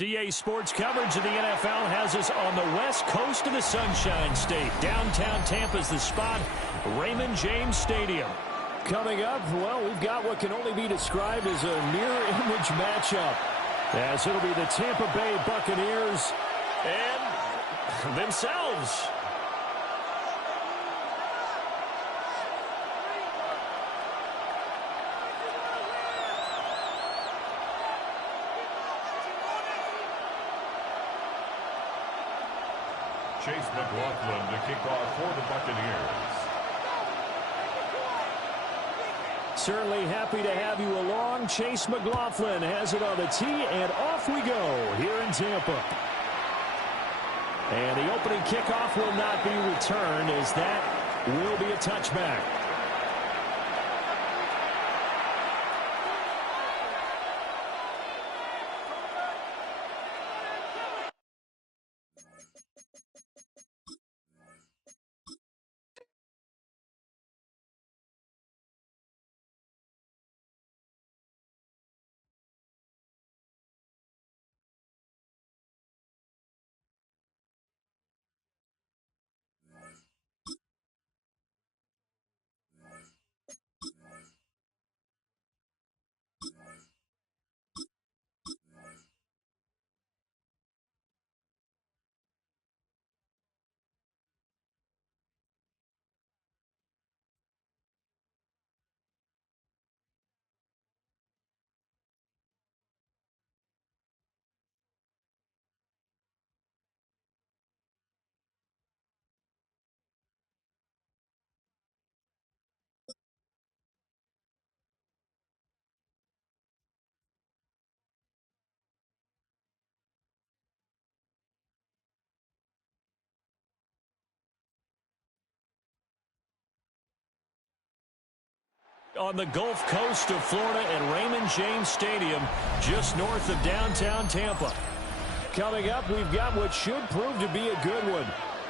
DA Sports coverage of the NFL has us on the west coast of the Sunshine State. Downtown Tampa's the spot, Raymond James Stadium. Coming up, well, we've got what can only be described as a mirror-image matchup, as it'll be the Tampa Bay Buccaneers and themselves. Chase McLaughlin to kick off for the Buccaneers. Certainly happy to have you along. Chase McLaughlin has it on the tee, and off we go here in Tampa. And the opening kickoff will not be returned, as that will be a touchback. On the Gulf Coast of Florida at Raymond James Stadium, just north of downtown Tampa. Coming up, we've got what should prove to be a good one,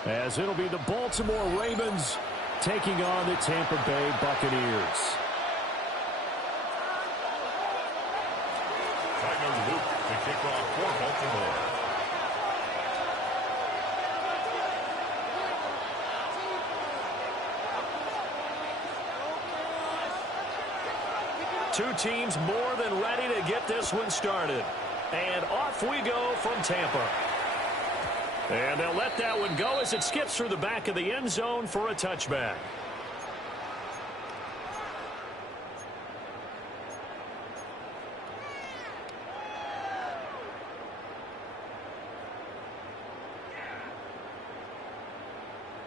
as it'll be the Baltimore Ravens taking on the Tampa Bay Buccaneers. Tyler Luke to kick off for Baltimore. Two teams more than ready to get this one started. And off we go from Tampa. And they'll let that one go as it skips through the back of the end zone for a touchback.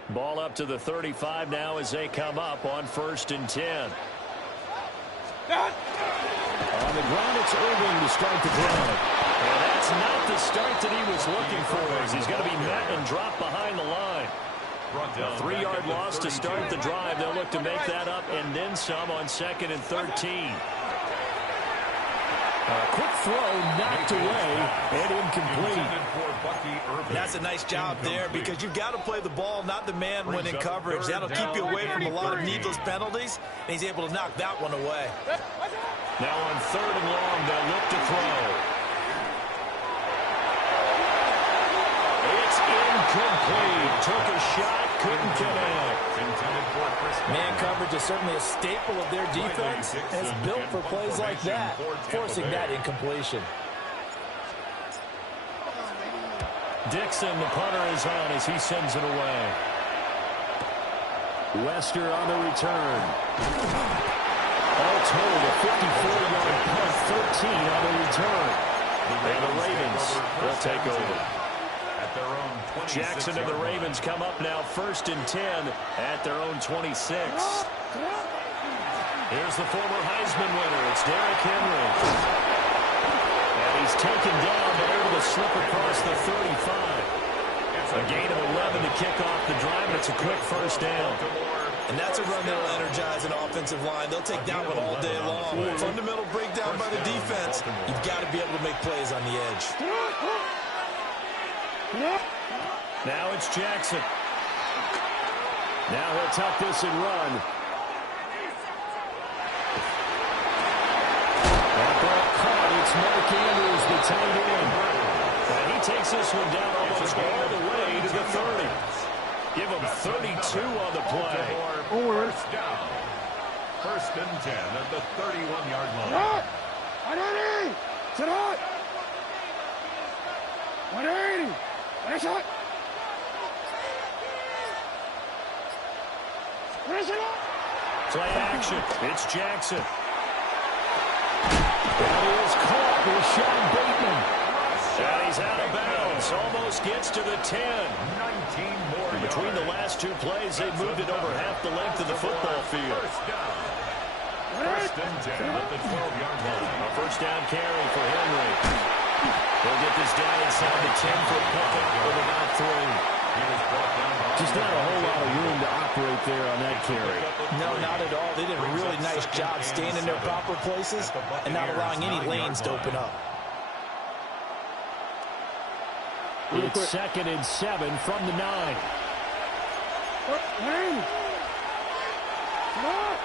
Ball up to the 35 now as they come up on 1st and 10. On the ground, it's Irving to start the drive. And that's not the start that he was looking for, as he's going to be met and dropped behind the line. A 3-yard loss to start the drive. They'll look to make that up and then some on 2nd and 13. A quick throw knocked away and incomplete. That's a nice job there, because you've got to play the ball, not the man when in coverage. That'll keep you away from a lot of needless penalties, and he's able to knock that one away. Now on 3rd and long, they'll look to throw. It's incomplete. Took a shot, couldn't connect. Man coverage is certainly a staple of their defense, and it's built for plays like that, forcing that incompletion. Dixon, the punter, is on as he sends it away. Lester on the return. All told, a 54-yard punt, 13 on the return. And the Ravens will take over. Jackson and the Ravens come up now 1st and 10 at their own 26. Here's the former Heisman winner. It's Derrick Henry. And he's taken down, but able to slip across the 35. A gain of 11 to kick off the drive, and it's a quick 1st down. And that's a run that'll energize an offensive line. They'll take that one all day long. Fundamental breakdown by the defense. You've got to be able to make plays on the edge. Now it's Jackson. Now he'll tuck this and run. That ball caught. It's Mark Andrews, the tight end. takes this one down almost all the way to the 30. Give him 32 on the play. First down. First and 10 at the 31-yard line. 180! Sit hot! 180! Finish it! Finish it up! Play action. It's Jackson. That is caught with Sean Bateman. And he's out of bounds. Almost gets to the 10. 19 more Between the last two plays, they moved it over half the length of the football field. First down. First and 10 at the 12-yard line. A first down carry for Henry. They'll get this down inside the 10-foot pocket with about 3. Just not a whole lot of room to operate there on that carry. No, not at all. They did a really nice job staying in their proper places and not allowing any lanes to open up. It's 2nd and 7 from the 9. 180! Sit hot!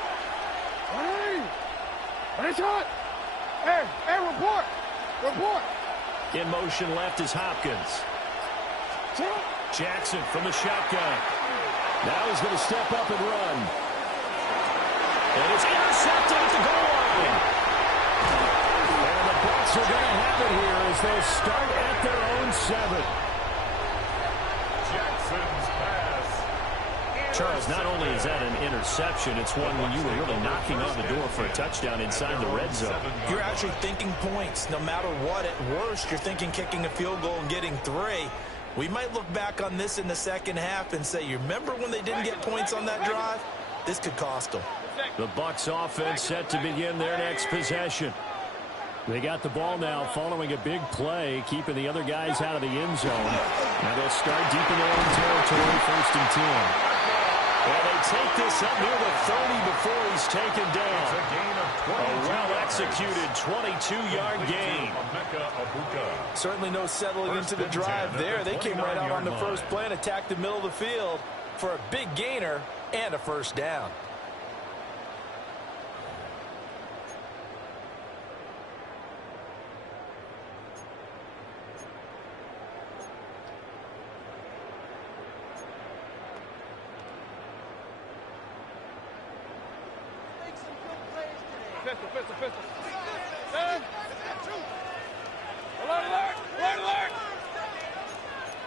180! Finish it! Hey, report! Report! In motion left is Hopkins. Jackson from the shotgun. Now he's going to step up and run. And it's intercepted at the goal line. And the Bucs are going to have it here as they start at their own 7. Jackson's pass. Charles, not only is that an interception, it's one when you were really knocking on the door for a touchdown inside the red zone. You're actually thinking points. No matter what, at worst, you're thinking kicking a field goal and getting 3. We might look back on this in the second half and say, you remember when they didn't get points on that drive? This could cost them. The Bucs offense set to begin their next possession. They got the ball now following a big play, keeping the other guys out of the end zone. Now they'll start deep in their own territory, 1st and 10. Well, they take this up near the 30 before he's taken down. It's a gain of 22 A well-executed 22-yard gain. Certainly no settling into the drive there. They came right out on the first play and attacked the middle of the field for a big gainer and a first down. Pistol. Alert, alert, alert, alert.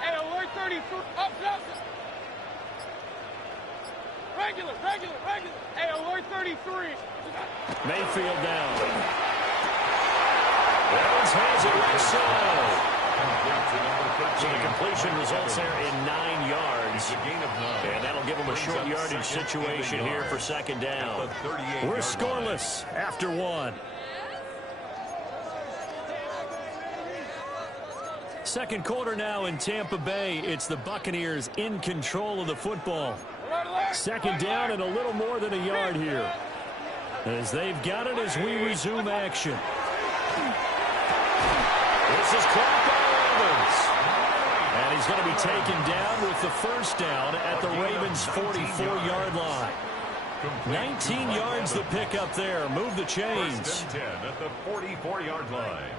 Hey, alert 33. Up. Regular. Hey, alert 33. Mayfield down. Evans has it right side. So the completion results there in 9 yards. And that'll give them a short yardage situation here for 2nd down. We're scoreless after 1. Second quarter now in Tampa Bay. It's the Buccaneers in control of the football. 2nd down and a little more than a yard here. As they've got it as we resume action. This is caught by Evans. And he's going to be taken down with the first down at the Ravens' 44-yard line. 19 yards the pick up there. Move the chains. 10 at the 44-yard line.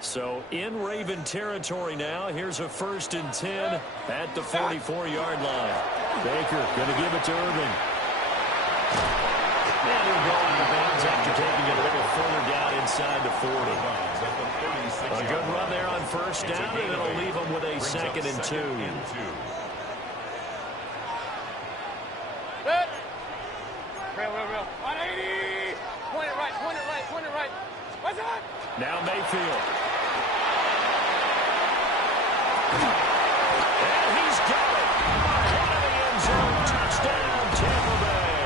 So in Raven territory now. Here's a 1st and 10 at the 44-yard line. Baker going to give it to Irvin. And he'll go out of bounds after taking it a little further down inside the 40. A good run there on first down, and it'll leave them with a 2nd and 2. Real. 180. Point it right. What's up? Now Mayfield. And he's got it. Into the end zone. Touchdown, Tampa Bay.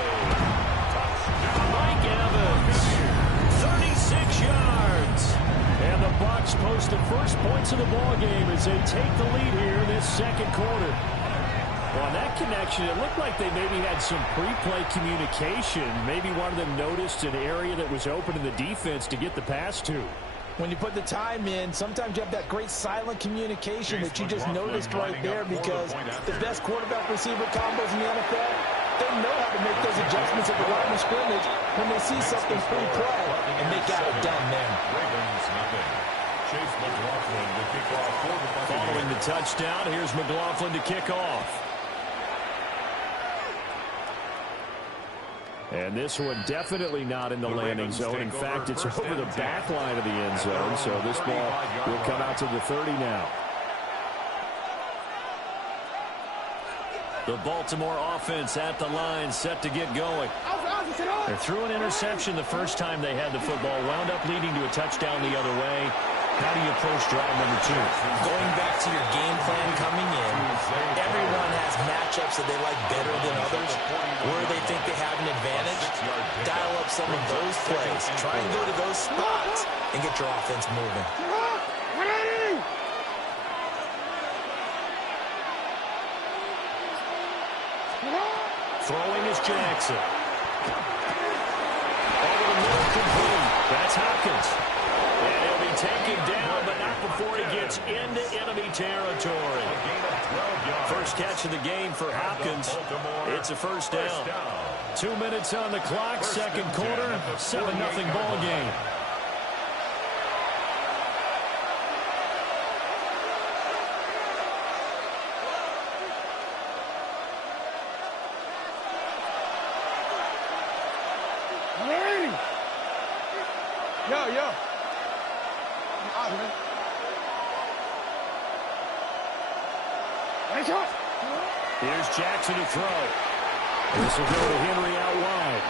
Mike Evans. 36 yards. And the Bucs post the first points of the ball game as they take the lead here in this second quarter. Well, on that connection, it looked like they maybe had some pre-play communication. Maybe one of them noticed an area that was open in the defense to get the pass to. When you put the time in, sometimes you have that great silent communication that you just noticed right there, because the best quarterback-receiver combos in the NFL, they know how to make those adjustments at the line of scrimmage when they see something pre-play, and they got it done there. Ravens nothing. Chase touchdown. Here's McLaughlin to kick off. And this one definitely not in the landing zone. In fact, it's over the back line of the end zone. So this ball will come out to the 30 now. The Baltimore offense at the line, set to get going. They threw an interception the first time they had the football, wound up leading to a touchdown the other way. How do you approach drive number 2? Going back to your game plan coming in, everyone has matchups that they like better than others. Where they think they have an advantage, dial up some of those plays. Try and go to those spots and get your offense moving. Throwing is Jackson. Over the middle, complete. That's Hopkins. And he'll be taken down, but not before he gets into enemy territory. First catch of the game for Hopkins. It's a first down. 2 minutes on the clock, second quarter, 7-0 ball game. Here's Jackson to throw. This will go to Henry out wide.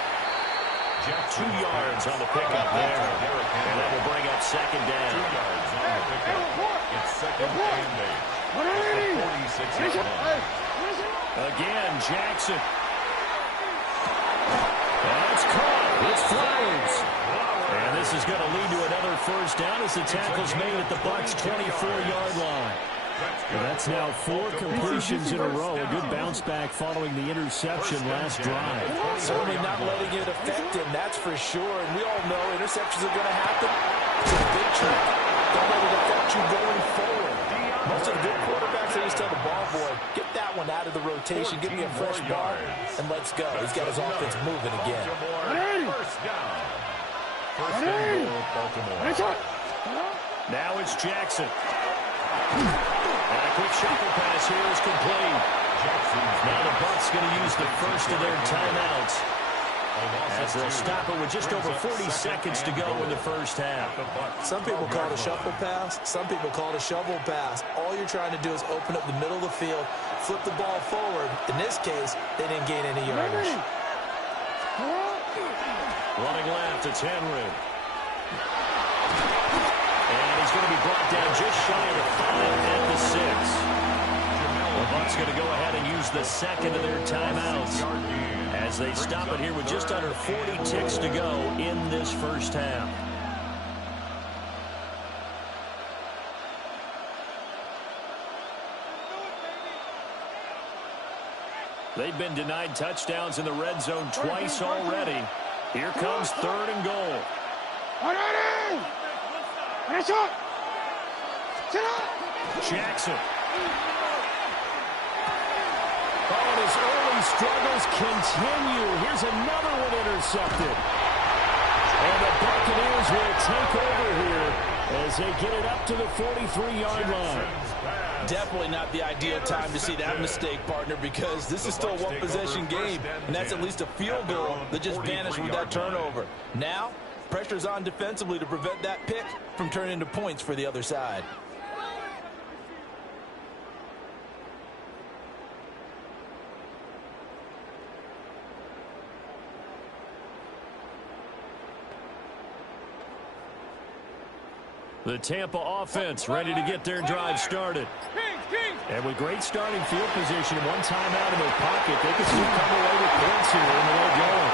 2 yards on the pickup there. And that will bring up second down. 2 yards on the pickup. It's second and 8. 46 Again, Jackson. That's caught. It's Flowers. And this is going to lead to another first down as the tackle's made at the Bucs' 24-yard line. And that's now 4 completions in a row. A good bounce back following the interception last drive. Certainly not letting it affect him, that's for sure. And we all know interceptions are going to happen. It's a big trick. Don't let it affect you going forward. Most of the good quarterbacks, they just tell the ball boy, get that one out of the rotation, give me a fresh ball, and let's go. He's got his offense moving again. First down. First and goal, Baltimore. Now it's Jackson. And a quick shuffle pass here is complete. Now the Bucs going to use the first of their timeouts as they'll stop it with just over 40 seconds to go in the first half. Some people call it a shuffle pass. Some people call it a shovel pass. All you're trying to do is open up the middle of the field, flip the ball forward. In this case, they didn't gain any yardage. Running left, it's Henry. And he's going to be brought down just shy of the 5 at the 6. The Bucs going to go ahead and use the second of their timeouts as they stop it here with just under 40 ticks to go in this first half. They've been denied touchdowns in the red zone twice already. Here comes 3rd and goal. Jackson. Oh, and his early struggles continue. Here's another one intercepted. And the Buccaneers will take over here as they get it up to the 43-yard line. Definitely not the ideal time to see that mistake, partner, because this is still a one-possession game, and that's at least a field goal that just vanished with that turnover. Now, pressure's on defensively to prevent that pick from turning into points for the other side. The Tampa offense ready to get their drive started. And with great starting field position and one timeout in their pocket, they can still come away with points here in the late going.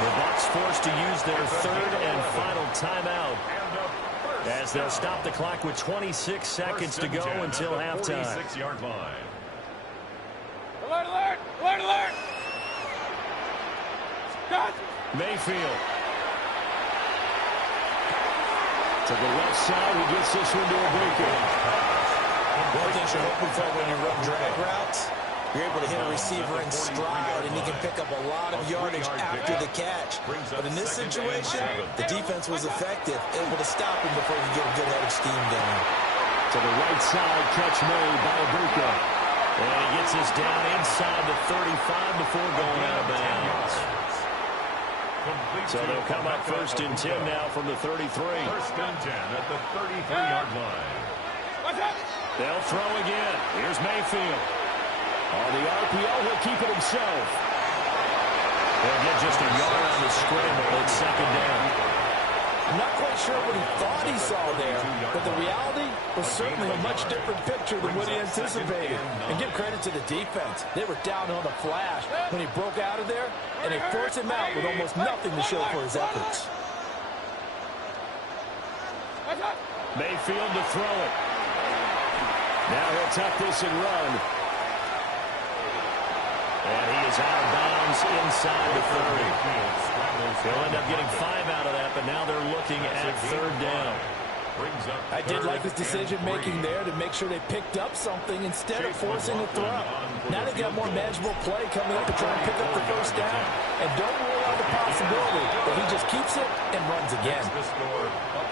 The Bucs forced to use their 3rd and final timeout as they'll stop the clock with 26 seconds to go until halftime. 46-yard line. Alert, alert! Alert, alert! Cut! Mayfield. To the left side, he gets this one to a breaker. One thing you're hoping for when you run drag routes, you're able to hit a receiver in stride, and he can pick up a lot of yardage after the catch. But in this situation, the defense was effective, able to stop him before he could get a good head of steam going. To the right side, catch made by Ibuka. And he gets this down inside the 35 before going out of bounds. So they'll come up first and 10 now from the 33. First and 10 at the 33-yard line. They'll throw again. Here's Mayfield. On the RPO, he'll keep it himself. They'll get just a yard on the scramble. It's second down. I'm not quite sure what he thought he saw there, but the reality was certainly a much different picture than what he anticipated. And give credit to the defense. They were down on the flash when he broke out of there, and they forced him out with almost nothing to show for his efforts. Mayfield to throw it. Now he'll tuck this and run. And he is out of bounds inside the 30. They'll end up getting 5 out of that, but now they're looking at third down. I did like his decision-making there to make sure they picked up something instead of forcing a throw. Now they got more manageable play coming up to try and pick up the first down. And don't rule out the possibility that he just keeps it and runs again.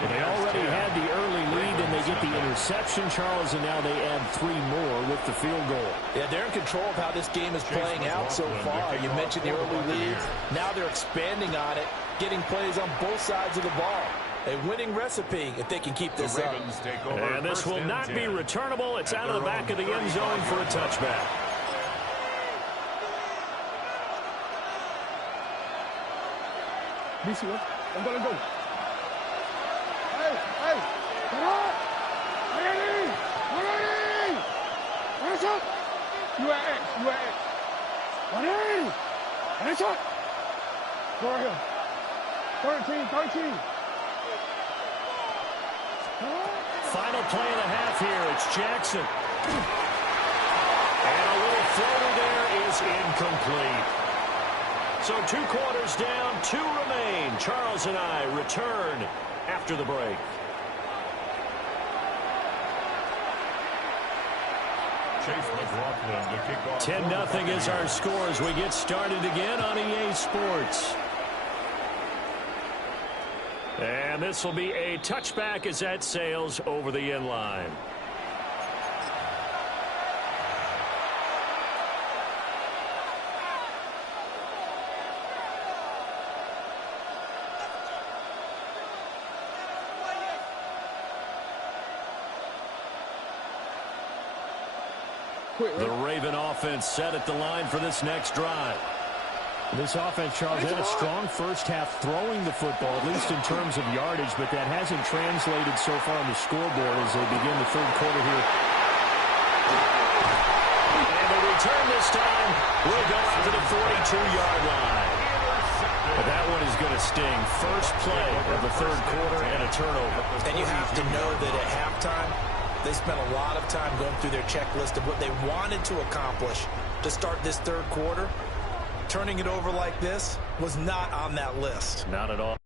They already had the early lead, and they get the interception, Charles, and now they add 3 more with the field goal. Yeah, they're in control of how this game is playing out so far. You mentioned the early lead. Now they're expanding on it, getting plays on both sides of the ball. A winning recipe if they can keep this up. And this will not be returnable. It's out of the back of the end zone for a touchback. I'm gonna go. Hey, come on! Ready! Hands up! You at X. Ready! Hands up! Go right here. 13. Final play and a half here. It's Jackson. And a little floater there is incomplete. So 2 quarters down, 2 remain. Charles and I return after the break. Chase McLaughlin to kick off. 10-0 is our score as we get started again on EA Sports. And this will be a touchback as that sails over the end line. The Raven offense set at the line for this next drive. This offense, Charles, had a strong first half throwing the football, at least in terms of yardage, but that hasn't translated so far on the scoreboard as they begin the third quarter here. And the return this time will go out to the 42-yard line. But that one is going to sting. First play of the third quarter and a turnover. And you have to know that at halftime, they spent a lot of time going through their checklist of what they wanted to accomplish to start this third quarter. Turning it over like this was not on that list. Not at all.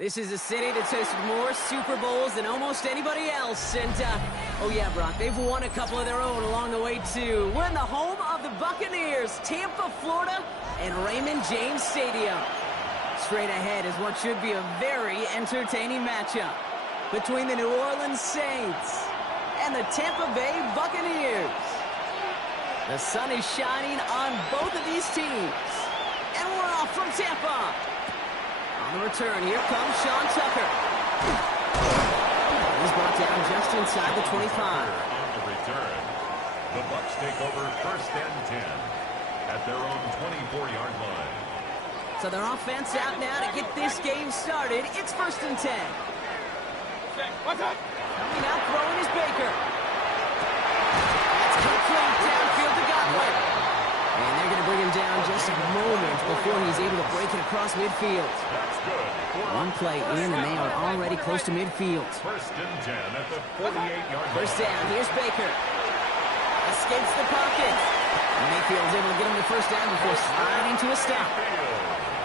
This is a city that's hosted more Super Bowls than almost anybody else. And, oh yeah, Brock, they've won a couple of their own along the way, too. We're in the home of the Buccaneers, Tampa, Florida, and Raymond James Stadium. Straight ahead is what should be a very entertaining matchup between the New Orleans Saints and the Tampa Bay Buccaneers. The sun is shining on both of these teams. And we're off from Tampa. On the return, here comes Sean Tucker. He's brought down just inside the 25. On the return, the Bucs take over 1st and 10 at their own 24-yard line. So their offense out now to get this game started. It's 1st and 10. What's up? Coming out throwing is Baker. That's complete downfield to Godwin. And they're going to bring him down just a moment before he's able to break it across midfield. That's good. One play in, and they are already close to midfield. 1st and 10 at the 48-yard line. First down, here's Baker. Escapes the pocket. Mayfield's able to get him the first down before sliding to a stop.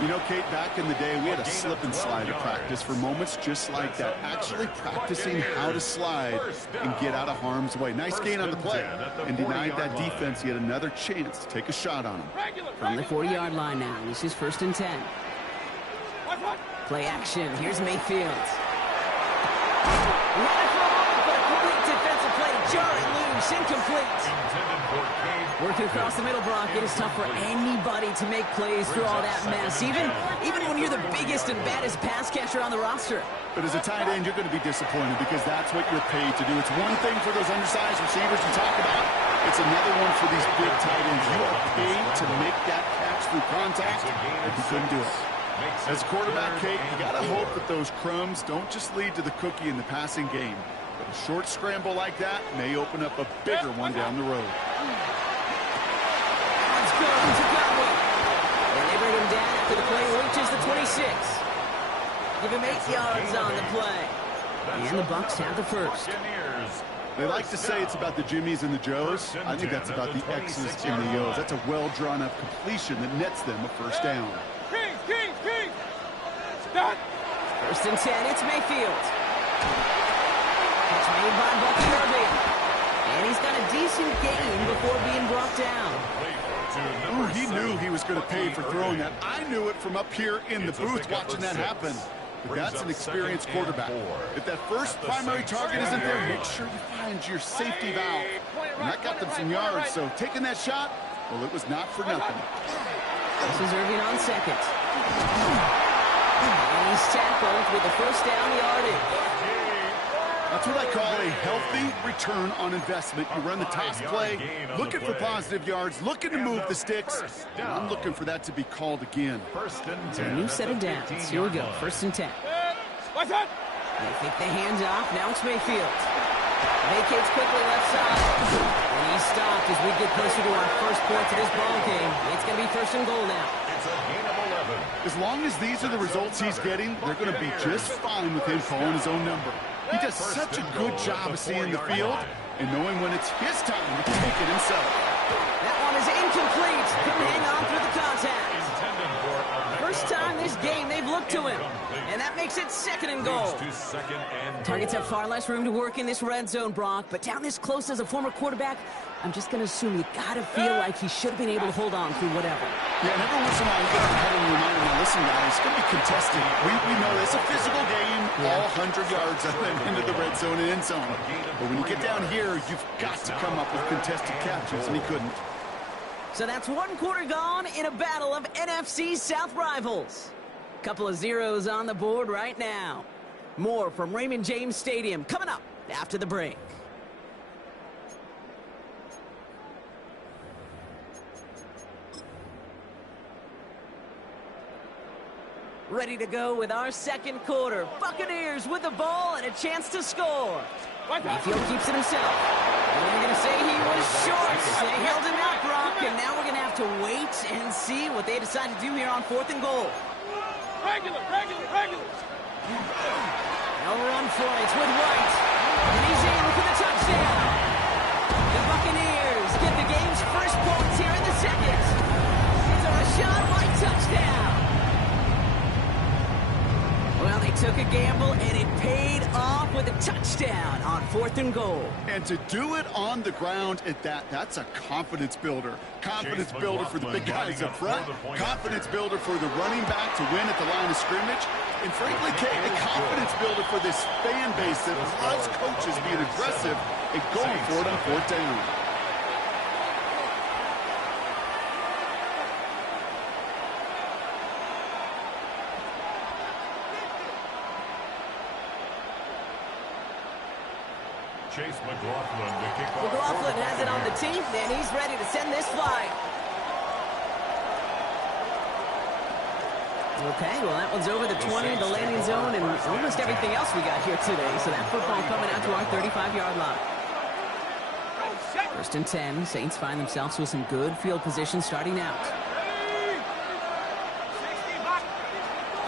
You know, Kate, back in the day, we had a slip and slide at practice for moments just like that. Actually practicing how to slide and get out of harm's way. Nice gain on the play and denied that defense yet another chance to take a shot on him. From the 40-yard line now, this is 1st and 10. Play action, here's Mayfield. Running for a moment, but a complete defensive play. Jarring loose, incomplete. Working across the middle, Brock, it is tough for anybody to make plays through all that mess, even when you're the biggest and baddest pass catcher on the roster. But as a tight end, you're going to be disappointed because that's what you're paid to do. It's one thing for those undersized receivers you talk about. It's another one for these big tight ends. You are paid to make that catch through contact, and you couldn't do it. As a quarterback, Kate, you got to hope that those crumbs don't just lead to the cookie in the passing game. But a short scramble like that may open up a bigger one down the road. To Godwin. And they bring him down after the play reaches the 26. Give him 8 yards on the play. And the Bucs have the first. They like to say it's about the Jimmies and the Joes. I think that's about the X's and the O's. That's a well-drawn-up completion that nets them a first down. King! Start! 1st and 10, it's Mayfield. Catch made by Bucky Irving. And he's got a decent gain before being brought down. Ooh, he knew he was going to pay for throwing that. I knew it from up here in the booth watching that happen. But that's an experienced quarterback. If that first primary target isn't there, make sure you find your safety valve. And that got them some yards, so taking that shot, well, it was not for nothing. This is Irving on second. And he's tackled with the first down yardage. That's what I call a healthy return on investment. You run the toss play, looking for positive yards, looking to move the sticks, and I'm looking for that to be called again. It's a new set of downs. Here we go, 1st and 10. What's up? They think the hands off. Now it's Mayfield. Vacates quickly left side. And he's stopped as we get closer to our first point to this ball game. It's going to be 1st and goal now. It's a gain of 11. As long as these are the results he's getting, they're going to be just fine with him calling his own number. He does such a good job of seeing the field and knowing when it's his time to take it himself. That one is incomplete. Couldn't hang on through the contact. First time this game they've looked to him. And that makes it 2nd and goal. Targets have far less room to work in this red zone, Brock. But down this close as a former quarterback, I'm just going to assume you got to feel like he should have been able to hold on through whatever. Yeah, and every once in a while you get ahead and remind him, now listen, guys, it's going to be contested. We know it's a physical game, all 100 yards into the red zone and end zone. But when you get down here, you've got to come up with contested catches, and he couldn't. So that's 1 quarter gone in a battle of NFC South rivals. Couple of zeros on the board right now. More from Raymond James Stadium coming up after the break. Ready to go with our 2nd quarter. Buccaneers with the ball and a chance to score. Mayfield keeps it himself. And they're going to say he was short. They held him out, Brock, and now we're going to have to wait and see what they decide to do here on 4th and goal. Regular. Over on flights with White. And he's in for the touchdown. The Buccaneers get the game's first points here in the 2nd. It's a Rachaad White touchdown. Well, they took a gamble, and it paid off with a touchdown on 4th and goal. And to do it on the ground at that's a confidence builder. Confidence builder for the big guys up front. Confidence builder for the running back to win at the line of scrimmage. And frankly, Kate, a confidence builder for this fan base that loves coaches being aggressive and going for it on 4th down. Chase McLaughlin to kick off. McLaughlin has it on the tee, and he's ready to send this flying. Okay, well, that one's over the 20, the landing zone, and almost everything else we got here today. So that football coming out to our 35-yard line. 1st and 10. Saints find themselves with some good field position starting out.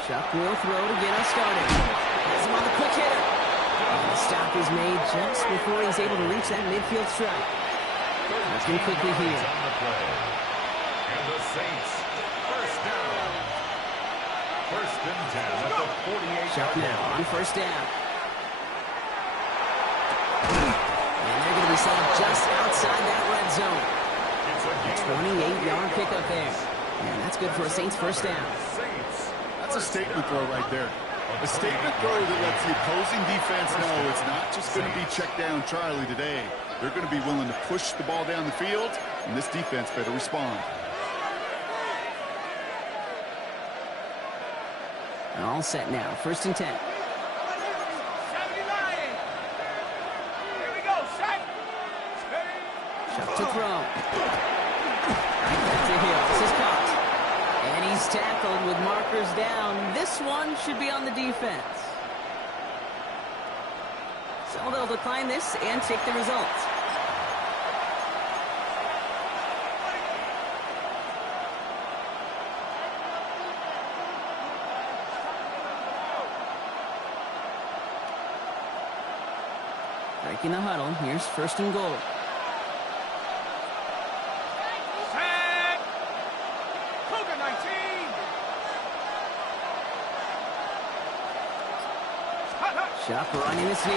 Chuck will throw to get us started. Has him on the quick hitter. And the stop is made just before he's able to reach that midfield strike. Looking quickly here. And the Saints, 1st down. 1st and 10 at the 48. Chuck now on 1st down. And they're going to be set up just outside that red zone. A 28-yard pickup there. And that's good for a Saints 1st down. That's a statement throw right there. A statement throw that lets the opposing defense know it's not just going to be check down Charlie today. They're going to be willing to push the ball down the field, and this defense better respond. All set now. 1st and 10. 79. Here we go, set. Chuck to throw. Right back to Hill. This is caught. And he's tackled with markers down. This one should be on the defense. So they'll decline this and take the results. Breaking the huddle. Here's 1st and goal. Set. Cougar 19. Chuck running the sneak.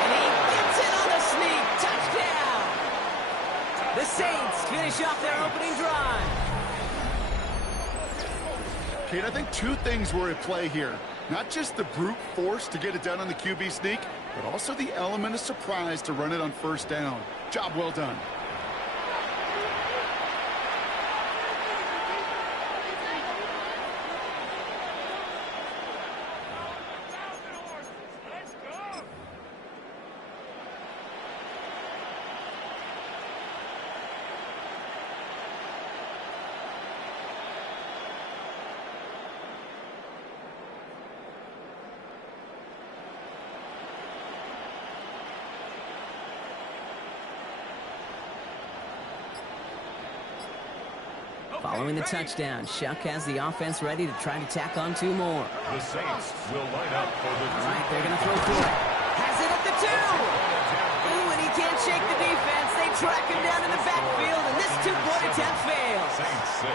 And he gets it on the sneak. Touchdown! The Saints finish off their opening drive. Kate, I think 2 things were at play here. Not just the brute force to get it done on the QB sneak, but also the element of surprise to run it on 1st down. Job well done. Following the touchdown, Shuck has the offense ready to try to tack on 2 more. The Saints will line up for the All right, they're going to throw for it. Has it at the 2. Ooh, and he can't shake the defense. They track him down in the backfield, and this 2-point attempt fails. Saints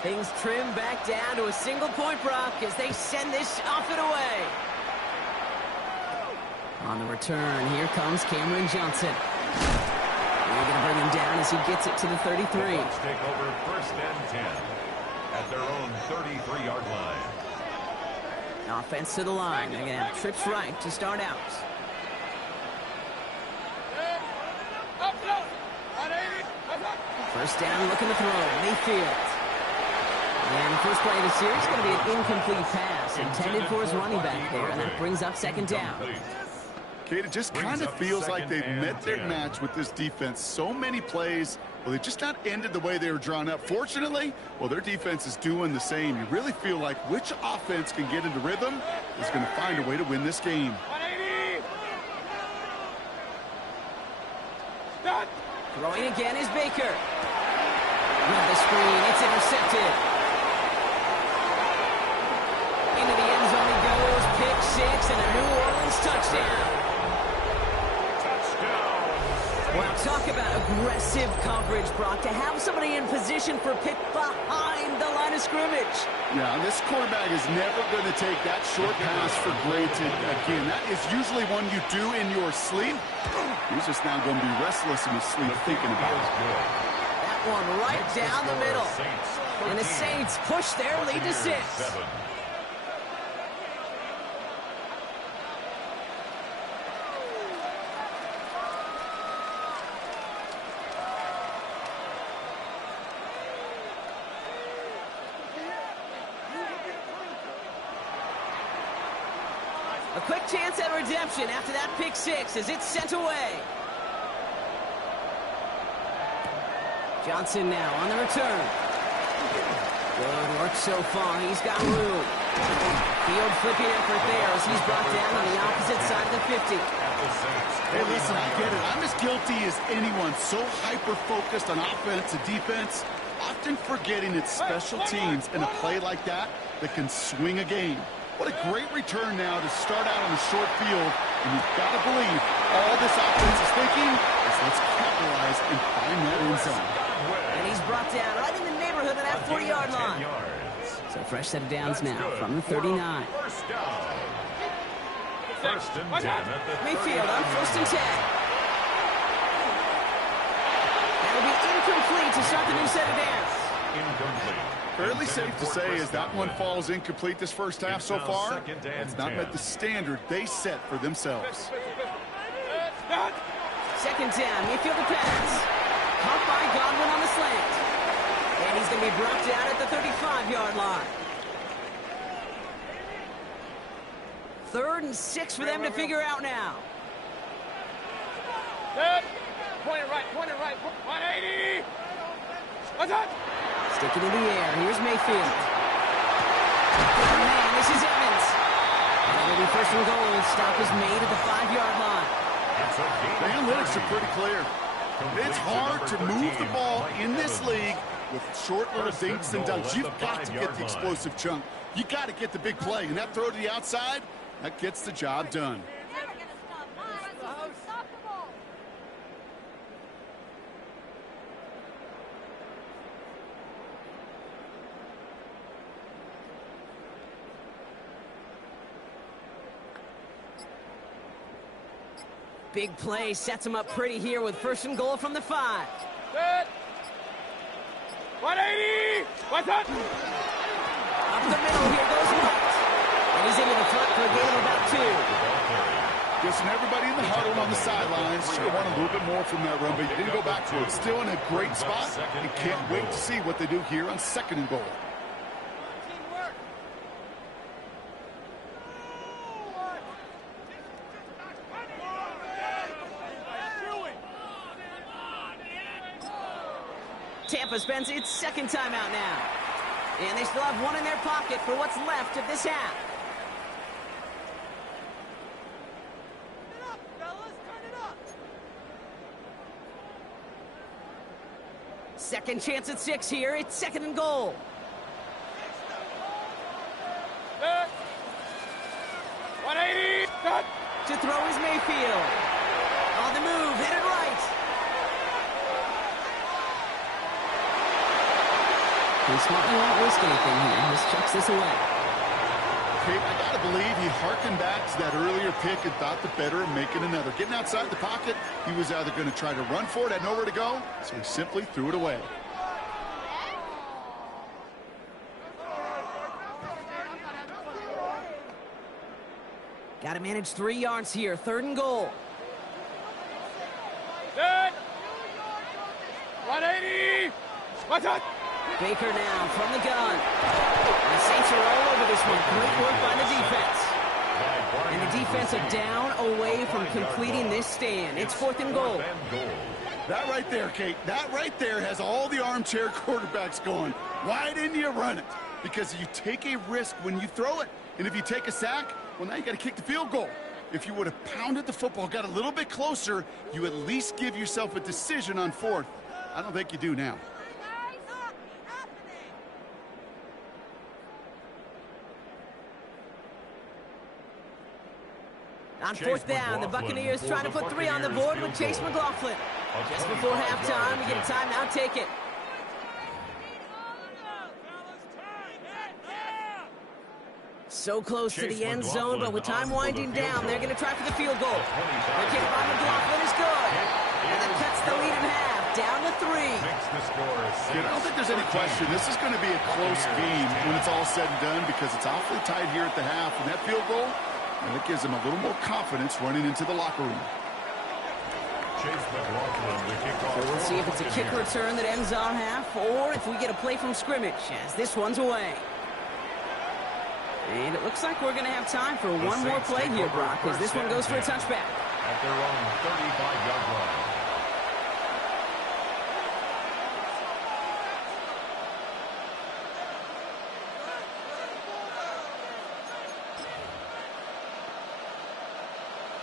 6. Things trim back down to a single-point Brock as they send this off and away. On the return, here comes Cameron Johnson. They're going to bring him down as he gets it to the 33. The Bucs take over 1st and 10 at their own 33-yard line. Offense to the line. They're going to have trips right to start out. First down, looking to throw. Mayfield. And the first play of the series is going to be an incomplete pass intended for his running back there, and that brings up 2nd down. Kate, it just kind of feels like they've met their match with this defense. So many plays, well, they just not ended the way they were drawn up. Fortunately, well, their defense is doing the same. You really feel like which offense can get into rhythm is going to find a way to win this game. 180. Throwing again is Baker. With the screen, it's intercepted. Into the end zone he goes. Pick 6 and a New Orleans touchdown. Well, talk about aggressive Massive coverage, Brock, to have somebody in position for pick behind the line of scrimmage. Yeah, and this quarterback is never going to take that short pass for granted again. That is usually one you do in your sleep. He's just now going to be restless in his sleep thinking about it. That one right down the middle. And the Saints push their lead to 6. A quick chance at redemption after that pick 6 as it's sent away. Johnson now on the return. Good work so far. He's got room. Field flipping effort there as he's brought down on the opposite side of the 50. Hey, listen, I get it. I'm as guilty as anyone. So hyper-focused on offense and defense, often forgetting it's special teams in a play like that can swing a game. What a great return now to start out on the short field. And you've got to believe all this offense is thinking is let's capitalize and find that end zone. And he's brought down right in the neighborhood of that 40-yard line. So fresh set of downs now from the 39. First down. First and 10 at the Mayfield on 1st and 10. That'll be incomplete to start the new set of downs. incomplete. Fairly safe to say as that one falls incomplete this first half so far, it's not met the standard they set for themselves. Second down, Mayfield the pass. Caught by Godwin on the slant. And he's going to be brought down at the 35-yard line. 3rd and 6 for them to figure out now. Point it right, 180! What's up? Stick it in the air. Here's Mayfield. Oh, man, this is Evans. That'll be 1st and goal. Stop is made at the 5-yard line. The analytics are pretty clear. It's hard to move the ball in this league with short little dinks and dunks. You've got to get the explosive chunk. You got to get the big play. And that throw to the outside, that gets the job done. Big play sets him up pretty here with 1st and goal from the 5. Good. 180! What's up? Up the middle, here goes White. And he's into the front for a gain of about 2. Guessing everybody in the huddle on the sidelines should have wanted a little bit more from that run, but you didn't go back for it. Still in a great spot, and can't wait to see what they do here on 2nd and goal. Tampa spends its 2nd timeout now. And they still have one in their pocket for what's left of this half. Second chance at 6 here. It's 2nd and goal. Good. 180! Good. To throw is Mayfield. On the move, headed right. He smartly won't risk anything here. Just chucks this away. Okay, I got to believe he harkened back to that earlier pick and thought the better of making another. Getting outside the pocket, he was either going to try to run for it, had nowhere to go, so he simply threw it away. Got to manage 3 yards here. 3rd and goal. Good. 180! What's up? Baker now from the gun. The Saints are all over this one. Great work by the defense. And the defense are down away from completing this stand. It's 4th and goal. That right there, Kate, that right there has all the armchair quarterbacks going. Why didn't you run it? Because you take a risk when you throw it. And if you take a sack, well, now you got to kick the field goal. If you would have pounded the football, got a little bit closer, you at least give yourself a decision on 4th. I don't think you do now. On 4th down, the Buccaneers trying to put 3 on the board with Chase McLaughlin. Just before halftime, we get a timeout. Take it. So close to the end zone, but with time winding down, they're going to try for the field goal. The kick by McLaughlin is good. And that cuts the lead in half, down to 3. I don't think there's any question. This is going to be a close game when it's all said and done because it's awfully tight here at the half. And that field goal, and it gives them a little more confidence running into the locker room. So we'll see if it's a kick return that ends our half or if we get a play from scrimmage as this one's away. And it looks like we're going to have time for one more play here, Brock, because this one goes for a touchback. At their own 35-yard line.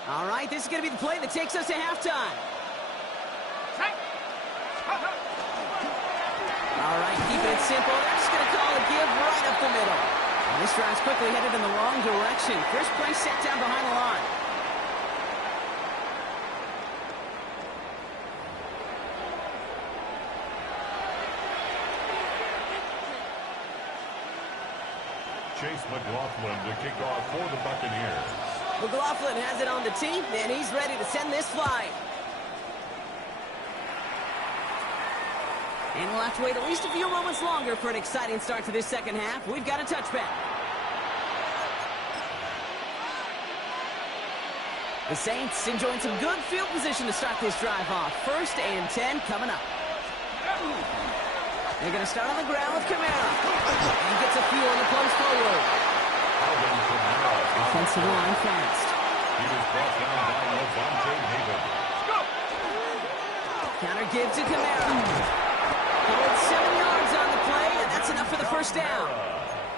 All right, this is going to be the play that takes us to halftime. All right, keeping it simple. They're just going to call a give right up the middle. And this drive's quickly headed in the wrong direction. First play set down behind the line. Chase McLaughlin to kick off for the Buccaneers. McLaughlin has it on the tee, and he's ready to send this flying. And we'll have to wait at least a few moments longer for an exciting start to this second half. We've got a touchback. The Saints enjoying some good field position to start this drive off. 1st and 10 coming up. They're going to start on the ground with Kamara. And he gets a feel in the plunge forward. Offensive line fast. He was brought down by Levante David. Counter give to Kamara. 7 yards on the play, and that's enough for the first down.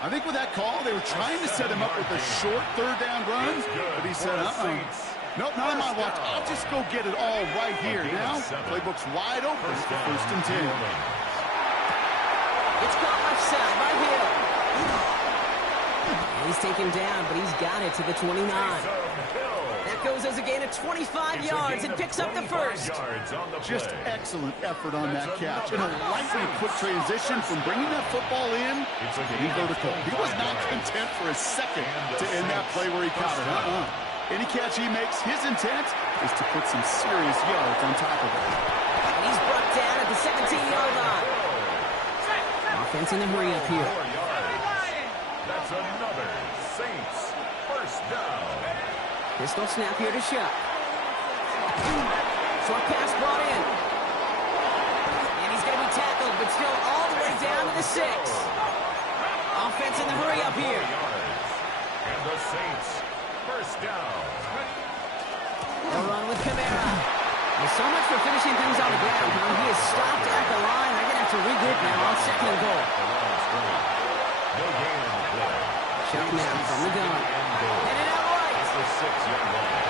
I think with that call, they were trying to set him up with a short 3rd down run, but he said, nope, not on my watch. I'll just go get it all right here. Now, playbook's wide open for 1st and 10. It's caught left side by Hill. He's taken down, but he's got it to the 29. That goes as a gain of 25 yards and picks up the first. Just excellent effort on that catch. In a lightning quick transition from bringing that football in to getting vertical. He was not content for a second to end that play where he caught it. Any catch he makes, his intent is to put some serious yards on top of it. And he's brought down at the 17-yard line. Offense in the hurry up here. That's another Saints first down. Pistol snap here to Shuck. Short pass brought in. And he's going to be tackled, but still all the way down to the 6. Offense in the hurry up here. And the Saints first down. They'll run with Kamara. There's so much for finishing things on the ground. He is stopped at the line. They're going to have to regroup now on 2nd and goal. No gain on the play. Chuck now from the gun. And it out right. It's the 6-yard line.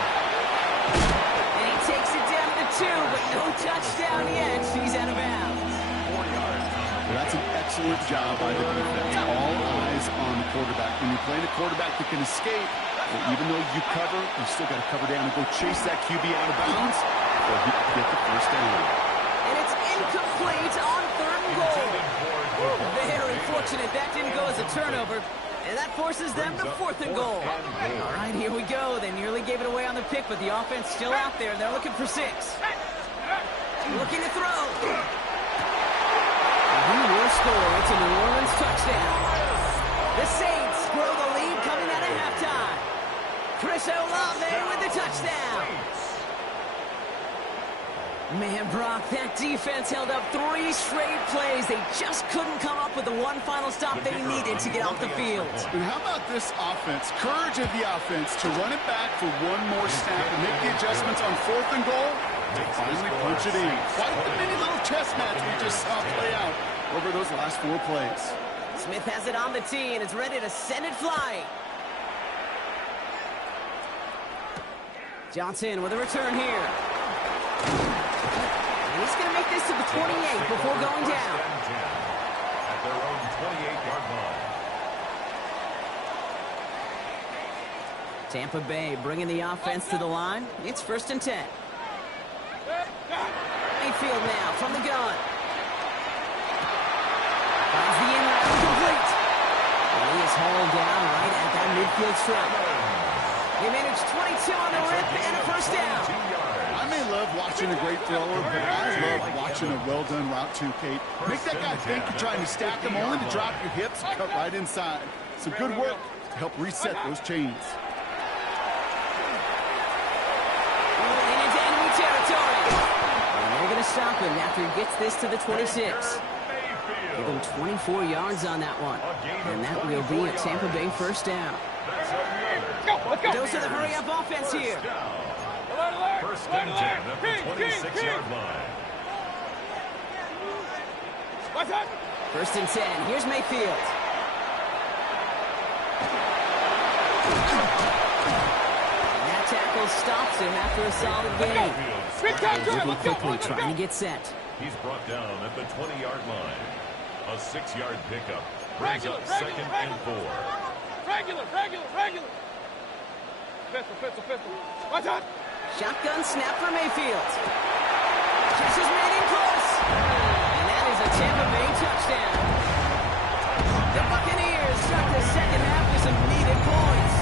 And he takes it down to the 2, but no touchdown yet. He's out of bounds. 4 yards. Well, that's an excellent job by the defense. All eyes on the quarterback. When you're playing a quarterback that can escape, well, even though you cover, you still got to cover down and go chase that QB out of bounds, or he can get the first down. And it's incomplete on 3rd and goal. Very fortunate that didn't go as a turnover. And that forces them to 4th and goal. All right, here we go. They nearly gave it away on the pick, but the offense still out there. They're looking for 6. Looking to throw. He will score. It's a New Orleans touchdown. The Saints grow the lead coming out of halftime. Chris Olave with the touchdown. Man, Brock, that defense held up 3 straight plays. They just couldn't come up with the one final stop they needed to get off the field. And how about this offense? Courage of the offense to run it back for one more snap and make the adjustments on 4th and goal. To finally punch it in. Quite the mini little chess match we just saw play out over those last 4 plays. Smith has it on the tee and is ready to send it flying. Johnson with a return here. And he's going to make this to the 28 before going down. At their own 28-yard line. Tampa Bay bringing the offense to the line. It's 1st and 10. Mayfield now from the gun. Finds the in route complete. And he is hauled down right at that midfield stripe. They managed 22 on the rip and a first down. I may love watching a great thrower, but I love watching a well-done route too, Kate. Make that guy think you're trying to stack him, only to drop your hips and cut right inside. Some good work to help reset those chains. Into enemy territory. And they're going to stop him after he gets this to the 26. Give him 24 yards on that one. And that will be a Tampa Bay first down. Those are the hurry-up offense here. First and 10 at the 26-yard line. First and 10. Here's Mayfield. And that tackle stops him after a solid gain. Moving quickly, trying to get set. He's brought down at the 20-yard line. A 6-yard pickup brings up second and 4. Regular. Pistol. Watch out. Shotgun snap for Mayfield. Catch is made in close. And that is a Tampa Bay touchdown. The Buccaneers start the second half with some needed points.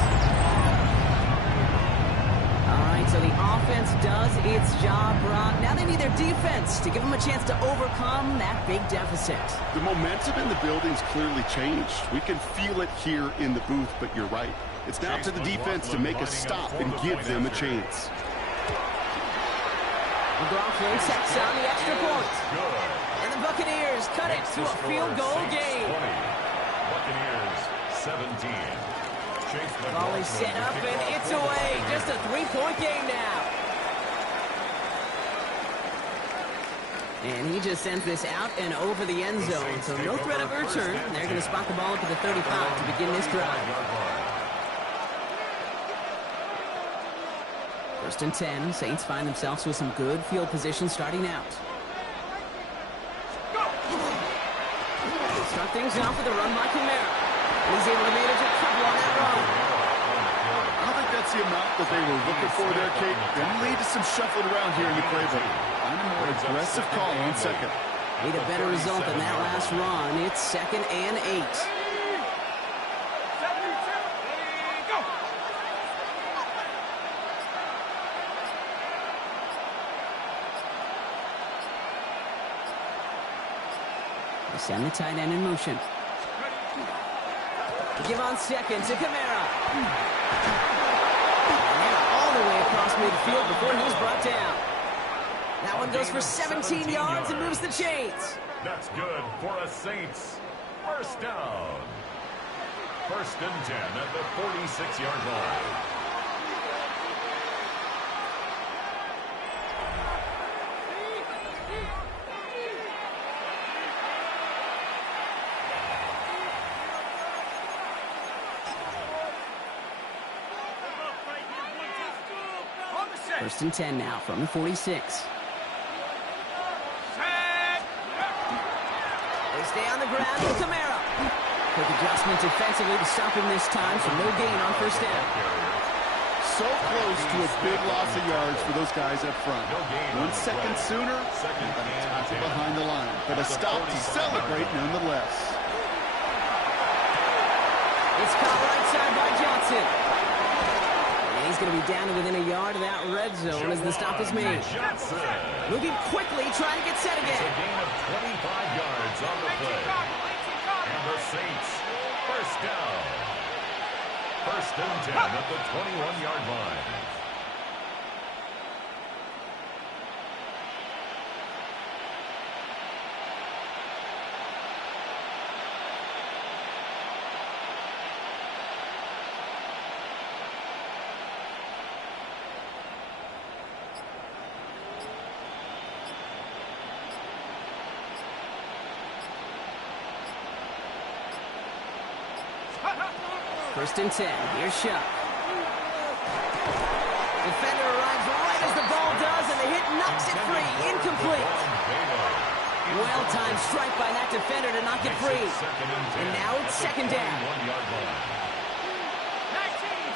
All right, so the offense does its job, Brock. Now they need their defense to give them a chance to overcome that big deficit. The momentum in the building's clearly changed. We can feel it here in the booth, but you're right. It's now to the defense to make a stop and give them a chance. McLaughlin sets on the extra point. And the Buccaneers cut it to a field goal game. Buccaneers 17. Ball is set up and it's away. Just a 3-point game now. And he just sends this out and over the end zone. So no threat of a return. They're going to spot the ball up at the 35 to begin this drive. First and 10. Saints find themselves with some good field position starting out. Start things off with a run by Camara. He's able to manage a couple on that run. I don't think that's the amount that they were looking for there, Kate. Going to lead to some shuffling around here in the playbook. Find a more aggressive call on second. Need a better result than that last run. It's 2nd and 8. They send the tight end in motion. Give on second to Camara. And all the way across midfield before he was brought down. That one goes for 17 yards and moves the chains. That's good for a Saints first down. First and 10 at the 46-yard line. First and 10 now from the 46. They stay on the ground with Camara. Quick adjustment defensively to stop him this time, so no gain on first down. So close to a big loss of yards for those guys up front. 1 second sooner, tackle behind the line. But a stop to celebrate nonetheless. It's caught right side by Johnson. He's going to be down to within a yard of that red zone as the stop is made. Moving quickly, trying to get set again. It's a gain of 25 yards on the play. And the Saints, first down. First and 10 at the 21-yard line. First and 10. Here's Shuck. Defender arrives right as the ball does, and the hit knocks it free. Incomplete. Well-timed strike by that defender to knock it free. And now it's second down. 19,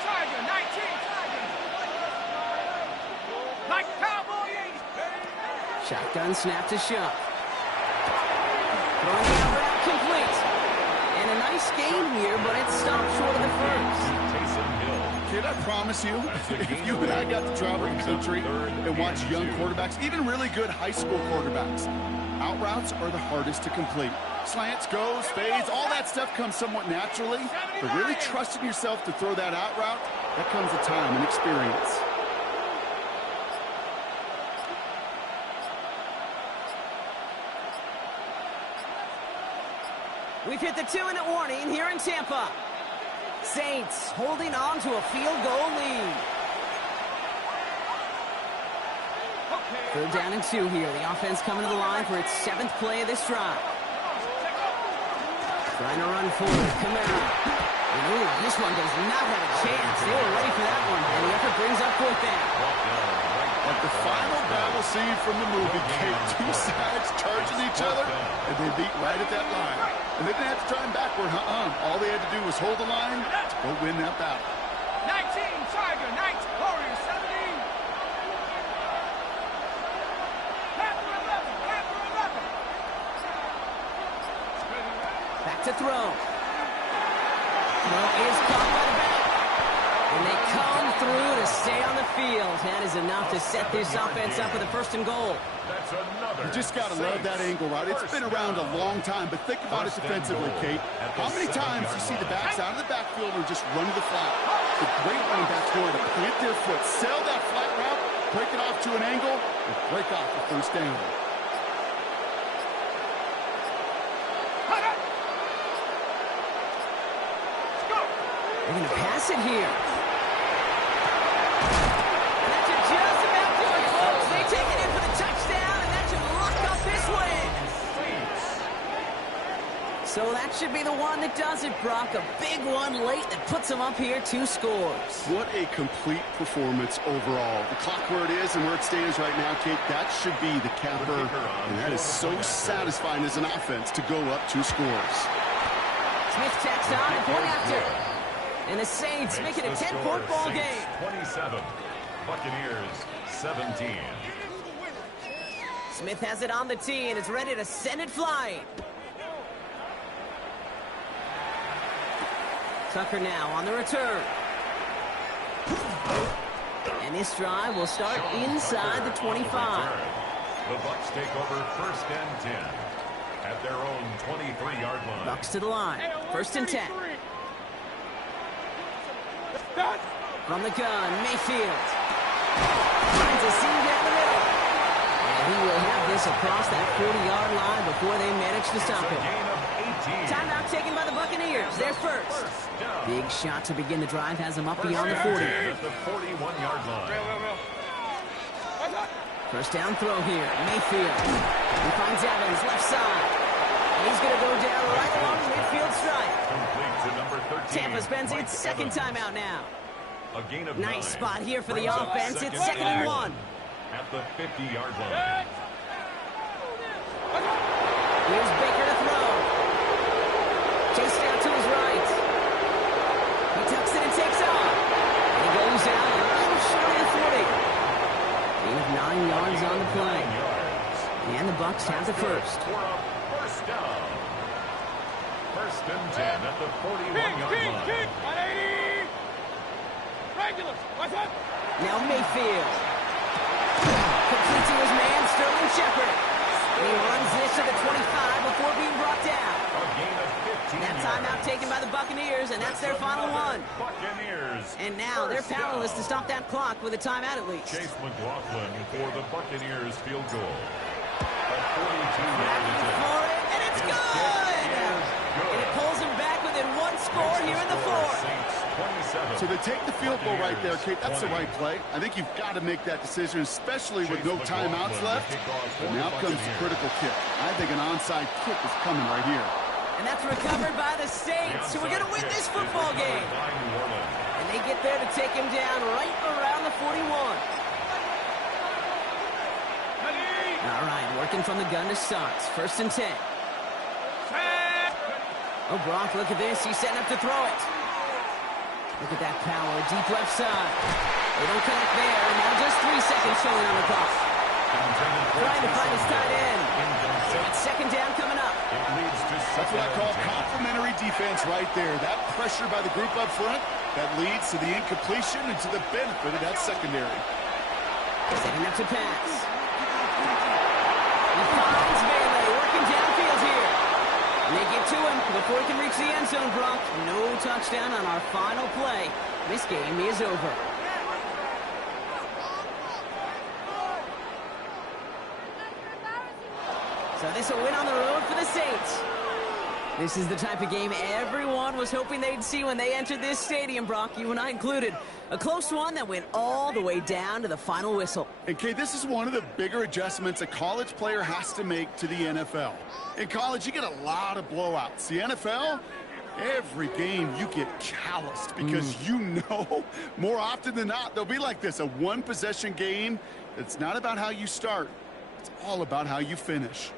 Tiger, 19, Tiger. Like Cowboy 80. Shotgun snap to Shuck. Throwing the out route complete. And a nice gain here, but it stopped short of the first. Kid, I promise you, if you and I got to travel the country and watch young quarterbacks, even really good high school quarterbacks, out routes are the hardest to complete. Slants, goes, fades, all that stuff comes somewhat naturally, but really trusting yourself to throw that out route, that comes with time and experience. We've hit the 2-minute warning here in Tampa. Saints holding on to a field goal lead. 3rd down and 2 here. The offense coming to the line for its 7th play of this drive. Trying to run forward. Kamara. And ooh, this one does not have a chance. They were ready for that one. And the effort brings up 4th down. Like the final battle scene from the movie, Kate, 2 sides charging each other, and they beat right at that line. And they didn't have to try him backward, All they had to do was hold the line to go win that battle. 19, Tiger, 19, Warriors, 17. Panther 11, Panther 11. Back to throw. Throw is caught by the back. And they come through to stay on the field. That is enough to set this offense up with a 1st and goal. That's another. You just got to love that angle route. It's been around a long time, but think about it defensively, Kate. How many times you see the backs out of the backfield or just run to the flat? The great running backs know how to plant their foot, sell that flat route, break it off to an angle, and break off the 1st down. They're going to pass it here. And that should just about do it, folks. They take it in for the touchdown, and that should lock up this win. So that should be the one that does it, Brock. A big one late that puts them up here 2 scores. What a complete performance overall. The clock where it is and where it stands right now, Kate, that should be the capper. And that is so satisfying as an offense to go up 2 scores. Smith tacks on and point after. And the Saints make it a 10-point ball game. 27, Buccaneers 17. Smith has it on the tee and is ready to send it flying. Tucker now on the return. And this drive will start inside the 25. The Bucs take over 1st and 10 at their own 23-yard line. Bucs to the line. 1st and 10. From the gun, Mayfield. Finds a seam down the middle. And he will have this across that 40-yard line before they manage to stop him. Timeout taken by the Buccaneers. They're first. Big shot to begin the drive has them up beyond the 40. At the 41-yard line. 1st down throw here. Mayfield. He finds Evans, left side. And he's going to go down right along the midfield stripe. Complete to number 13. Tampa spends its 2nd timeout now. A gain of Nice 9. spot here for the Brings up offense. It's 2nd and 1. At the 50-yard line. Here's Baker to throw. Chased out to his right. He tucks it and takes off. And he goes out a little short of the 40. Gain of 9 yards on the play. And the Bucs have the first. For a 1st down. 1st and 10 at the 41-yard line. 180. Regulars. What's up? Now Mayfield. Complete to his man, Sterling Shepard. And he runs this to the 25 before being brought down. A gain of 15 That timeout taken by the Buccaneers, and that's their final one. Buccaneers. And now they're powerless to stop that clock with a timeout at least. Chase McLaughlin for the Buccaneers field goal. A 42-yard attempt. For it, and it's good! And it pulls them back within 1 score here in the 4th. So they take the field goal right there, Kate. That's the right play. I think you've got to make that decision, especially with no timeouts left. But now comes the critical kick. I think an onside kick is coming right here. And that's recovered by the Saints, who are going to win this football game. And they get there to take him down right around the 41. All right, working from the gun to start. 1st and 10. Oh, Brock, look at this. He's setting up to throw it. Look at that power, deep left side. They don't connect there, and now just 3 seconds showing on the clock. Trying to find his tight end. So it's second down coming up. That's what I call complimentary defense right there. That pressure by the group up front, that leads to the incompletion and to the benefit of that secondary. Setting up to pass. He finds Bailey working downfield here. And they get to him before he can reach the end zone, Brock. No touchdown on our final play. This game is over. So this will win on the road for the Saints. This is the type of game everyone was hoping they'd see when they entered this stadium, Brock, you and I included. A close one that went all the way down to the final whistle. And, Kay, this is one of the bigger adjustments a college player has to make to the NFL. In college, you get a lot of blowouts. The NFL, every game you get calloused because you know more often than not they'll be like this, a one-possession game. It's not about how you start. It's all about how you finish.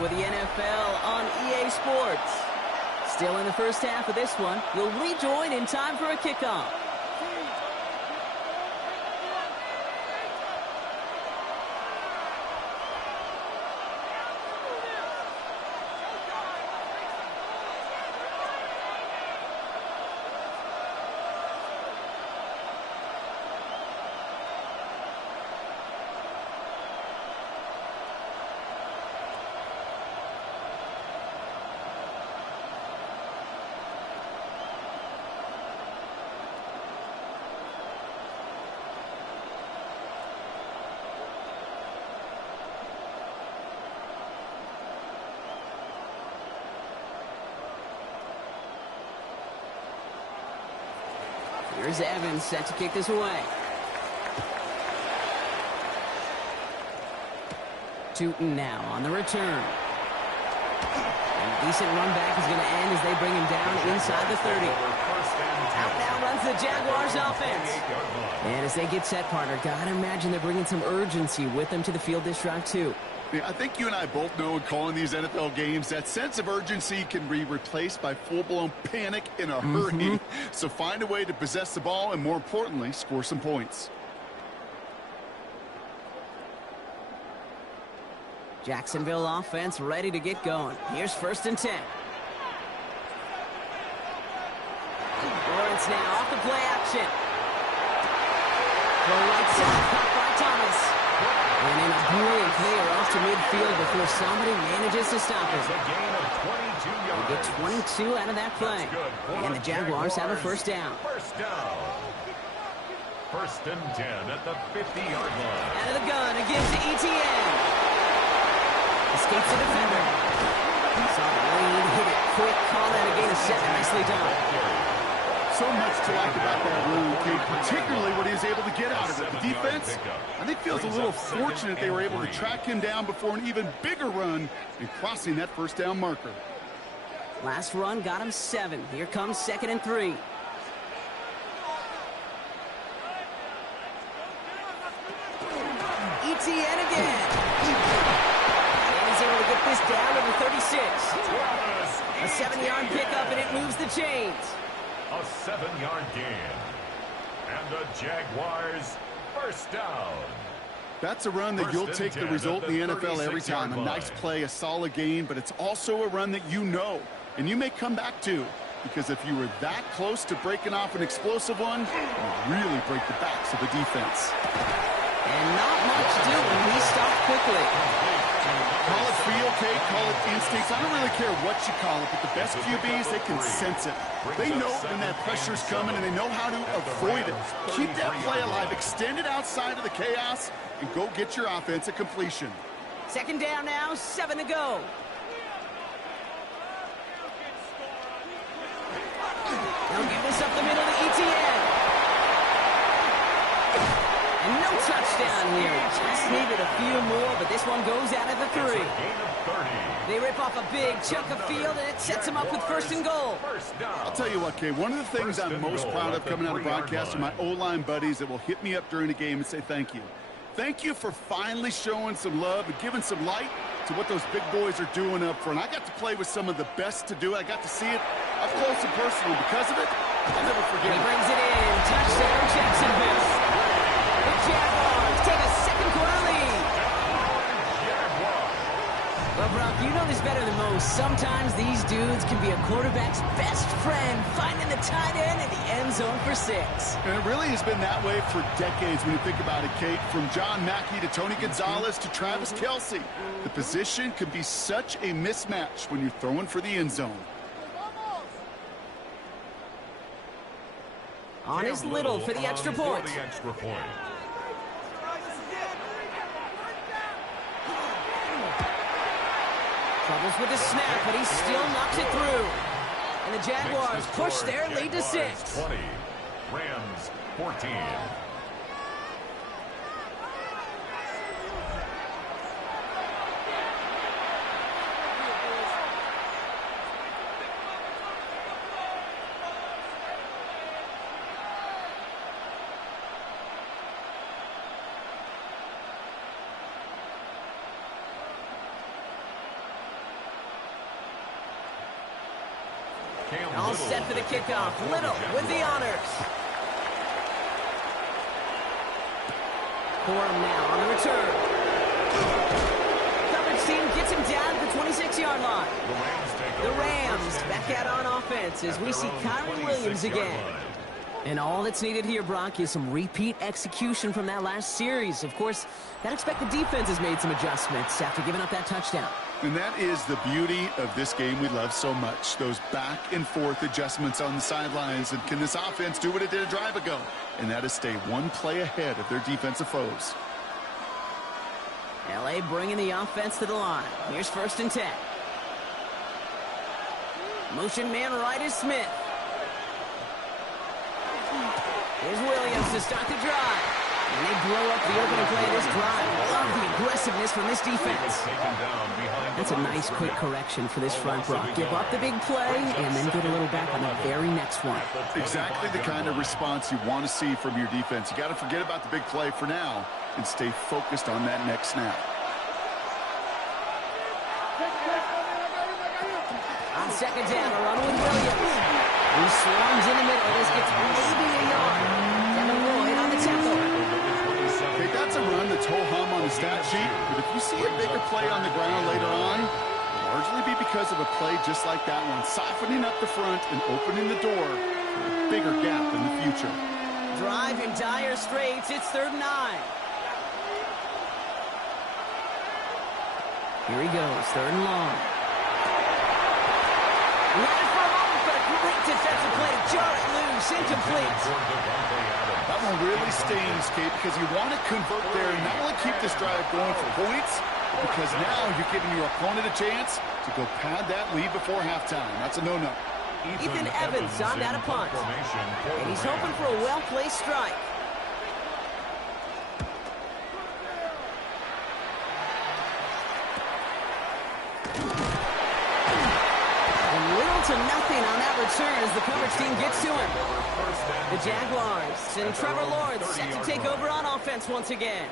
with the NFL on EA Sports. Still in the first half of this one. We'll rejoin in time for a kickoff. Here's Evans set to kick this away. Tootin now on the return. And a decent run back is going to end as they bring him down inside the 30. Out now runs the Jaguars offense. And as they get set, partner, gotta imagine they're bringing some urgency with them to the field this drive too. Yeah, I think you and I both know in calling these NFL games that sense of urgency can be replaced by full-blown panic in a hurry. So find a way to possess the ball and, more importantly, score some points. Jacksonville offense ready to get going. Here's 1st and 10. Lawrence now off the play action. The right side caught by Thomas. And in a brilliant clear off to midfield before somebody manages to stop him. They get 22 out of that play. And the Jaguars have a 1st down. 1st down. 1st and 10 at the 50-yard line. Out of the gun against ETN. Escapes the defender. Saw the lead, hit it quick, call that a gain of 7. Nicely done. So much to like about that run, Kate, particularly what he was able to get out of it. The defense, I think, feels a little fortunate they were able to track him down before an even bigger run and crossing that 1st down marker. Last run got him 7. Here comes 2nd and 3. ETN again. And he's able to get this down to the 36. A 7-yard pickup, and it moves the chains. A 7-yard gain. And the Jaguars 1st down. That's a run that you'll take the result in the NFL every time. A nice play, a solid gain, but it's also a run that you know, and you may come back to, because if you were that close to breaking off an explosive one, you really break the backs of the defense. And not much doing. He stopped quickly. Call it feel, Kate, call it instincts. I don't really care what you call it, but the best QBs, they can sense it. They know when that pressure's coming, and they know how to avoid it. Keep that play alive, extend it outside of the chaos, and go get your offense at completion. 2nd down now, 7 to go. They'll give this up the middle to ETN. And no touchdown here. Just needed a few more, but this one goes out at the 3. They rip off a big chunk of field, and it sets them up with 1st and goal. I'll tell you what, Kay, one of the things I'm most proud of coming out of broadcast are my O-line buddies that will hit me up during the game and say thank you. Thank you for finally showing some love and giving some light to what those big boys are doing up front. I got to play with some of the best to do it. I got to see it up close and personal. Because of it, I'll never forget it. He brings it in. Touchdown, Jacksonville. The Jaguars take a 2nd quarter lead. Well, Brock, you know this better than most. Sometimes these dudes can be a quarterback's best friend, finding the tight end in the end zone for 6. And it really has been that way for decades when you think about it, Kate. From John Mackey to Tony Gonzalez to Travis Kelce. The position can be such a mismatch when you're throwing for the end zone. On is Little for the extra point. Troubles with the snap, but he still knocks it through. And the Jaguars push their lead to 6. 20, Rams 14. All set for the kickoff. Little with the honors. Corum now on the return. Coverage team gets him down at the 26-yard line. The Rams back out on offense as we see Kyron Williams again. And all that's needed here, Brock, is some repeat execution from that last series. Of course, that expect the defense has made some adjustments after giving up that touchdown. And that is the beauty of this game we love so much. Those back and forth adjustments on the sidelines. And can this offense do what it did a drive ago? And that is stay one play ahead of their defensive foes. L.A. bringing the offense to the line. Here's 1st and 10. Motion man right is Smith. Here's Williams to start the drive. And they blow up the opening play of this drive. Love the aggressiveness from this defense. That's a nice quick correction for this front, Brock. Give up the big play and then get a little back on the very next one. Exactly the kind of response you want to see from your defense. You got to forget about the big play for now and stay focused on that next snap. On 2nd down, a run with Williams. He swarms in the middle. This gets maybe a yard. Devin Lloyd on the tempo. Okay, that's a run that's ho-hum on the stat sheet, but if you see a bigger play on the ground later on, it'll largely be because of a play just like that one, softening up the front and opening the door for a bigger gap in the future. Drive in dire straits. It's 3rd and 9. Here he goes, 3rd and long. Ran for a moment, but a great defensive play to jar it loose, incomplete. That one really stings, Kate, because you want to convert there and not only keep this drive going for points, but because now you're giving your opponent a chance to go pad that lead before halftime. That's a no-no. Ethan Evans on that a punt. And he's hoping for a well-placed strike. To nothing on that return as the coverage team gets to him. The Jaguars and Trevor Lawrence set to take over on offense once again.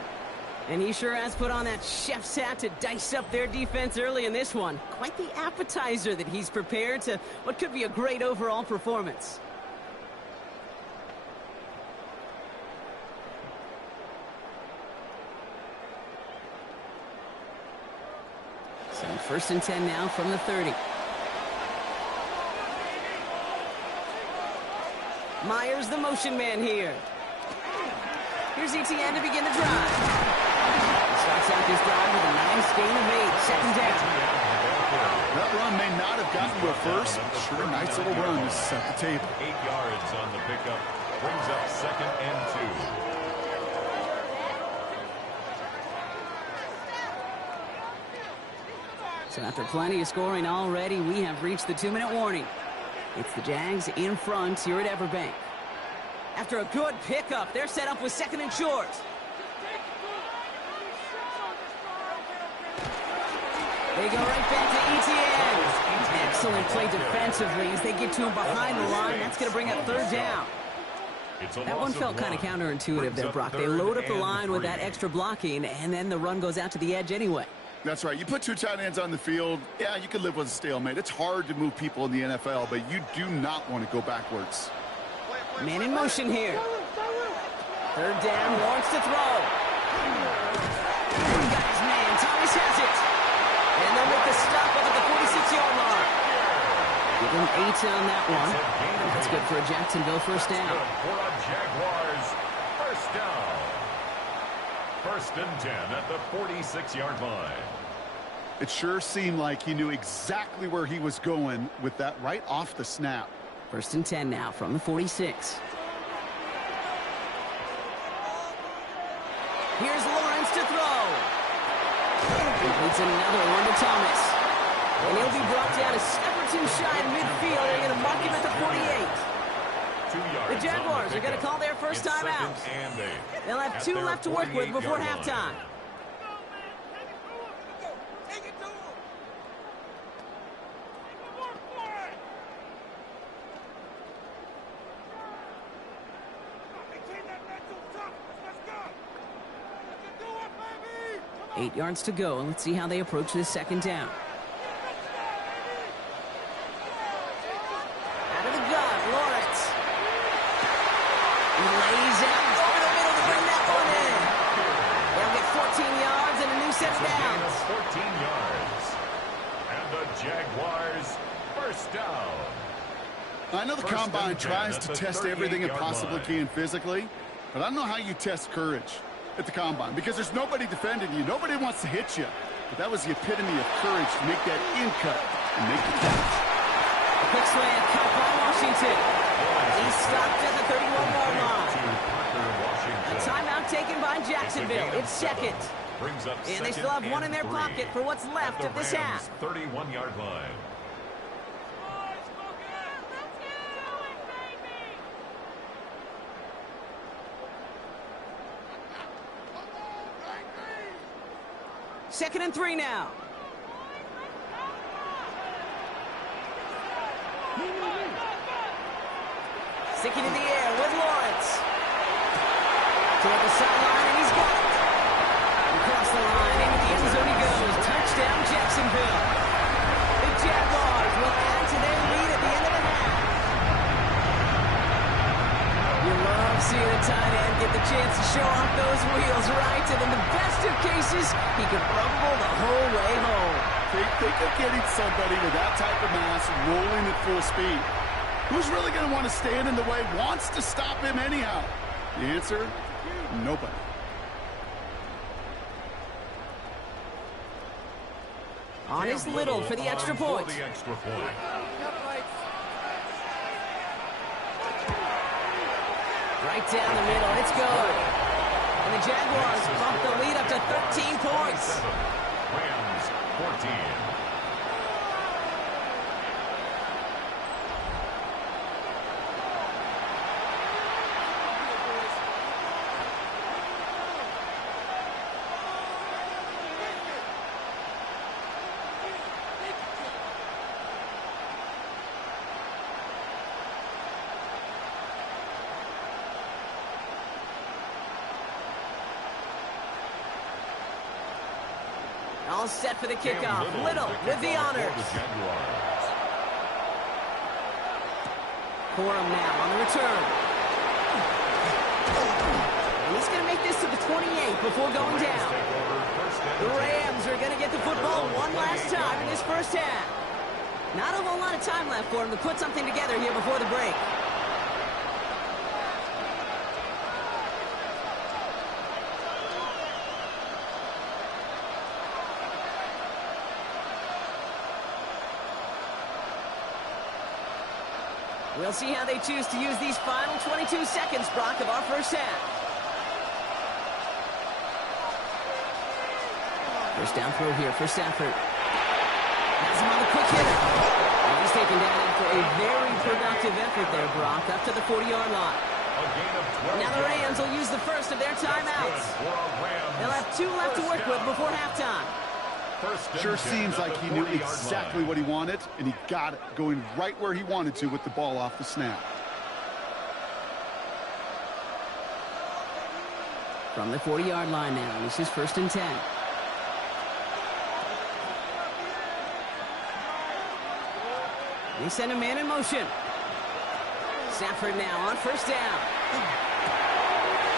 And he sure has put on that chef's hat to dice up their defense early in this one. Quite the appetizer that he's prepared to what could be a great overall performance. So 1st and 10 now from the 30. Myers, the motion man here. Here's Etienne to begin the drive. Starts out this drive with a nice gain of 8. 2nd down. That run may not have gotten to a first, but sure, a nice little run to set the table. 8 yards on the pickup. Brings up 2nd and 2. So after plenty of scoring already, we have reached the 2-minute warning. It's the Jags in front here at Everbank. After a good pickup, they're set up with 2nd and short. They go right back to Etienne. Excellent play defensively as they get to him behind the line. That's going to bring up 3rd down. That one felt kind of counterintuitive there, Brock. They load up the line with that extra blocking, and then the run goes out to the edge anyway. That's right. You put 2 tight ends on the field, yeah, you can live with a stalemate. It's hard to move people in the NFL, but you do not want to go backwards. Man in motion here. 3rd down, Lawrence to throw. He got his man. Thomas has it. And they'll make the stop up at the 46-yard mark. Give him 8 on that one. That's good for a Jacksonville 1st down. For a Jaguars 1st down. 1st and 10 at the 46-yard line. It sure seemed like he knew exactly where he was going with that right off the snap. 1st and 10 now from the 46. Here's Lawrence to throw. Completes another one to Thomas. And he'll be brought down a step or 2 shy in midfield. They're going to mark him at the 48. The Jaguars are going to call their first time out. They'll have 2 left to work with before halftime. Eight yards to go, and let's see how they approach this 2nd down. Jaguars, first down. I know the Combine tries to test everything it possibly can physically, but I don't know how you test courage at the Combine because there's nobody defending you. Nobody wants to hit you. But that was the epitome of courage to make that in cut and make the catch. A quick slant cut by Washington. He's stopped at the 31-yard line. A timeout taken by Jacksonville. It's second. And they still have one in their pocket for what's left of this half. 31-yard line. Second and 3 now. Sticking in the air with Lawrence. Toward the sideline, and he's got it. Across the line, into the end zone he goes. Touchdown, Jacksonville. The Jaguars will add to their lead at the end of the half. You love seeing a tight end get the chance to show off those wheels, right? And in the best of cases, he could rumble the whole way home. Think of getting somebody with that type of mass rolling at full speed. Who's really going to want to stand in the way, wants to stop him anyhow? The answer, nobody. On his Little for the extra point. Right down the middle, it's good. And the Jaguars bump the lead up to 13 points. Rams, 14. All set for the kickoff. Little with the honors. Corum now on the return. And he's going to make this to the 28 before going down. The Rams are going to get the football one last time in this first half. Not a whole lot of time left for him to put something together here before the break. We'll see how they choose to use these final 22 seconds, Brock, of our first half. First down throw here for Stafford. Has him on the quick hitter. And he's taken down after a very productive effort there, Brock, up to the 40-yard line. Now the Rams will use the first of their timeouts. They'll have 2 left to work with before halftime. Sure seems like he knew exactly what he wanted, and he got it, going right where he wanted to with the ball off the snap. From the 40-yard line now, this is first and 10. They send a man in motion. Stafford now on first down.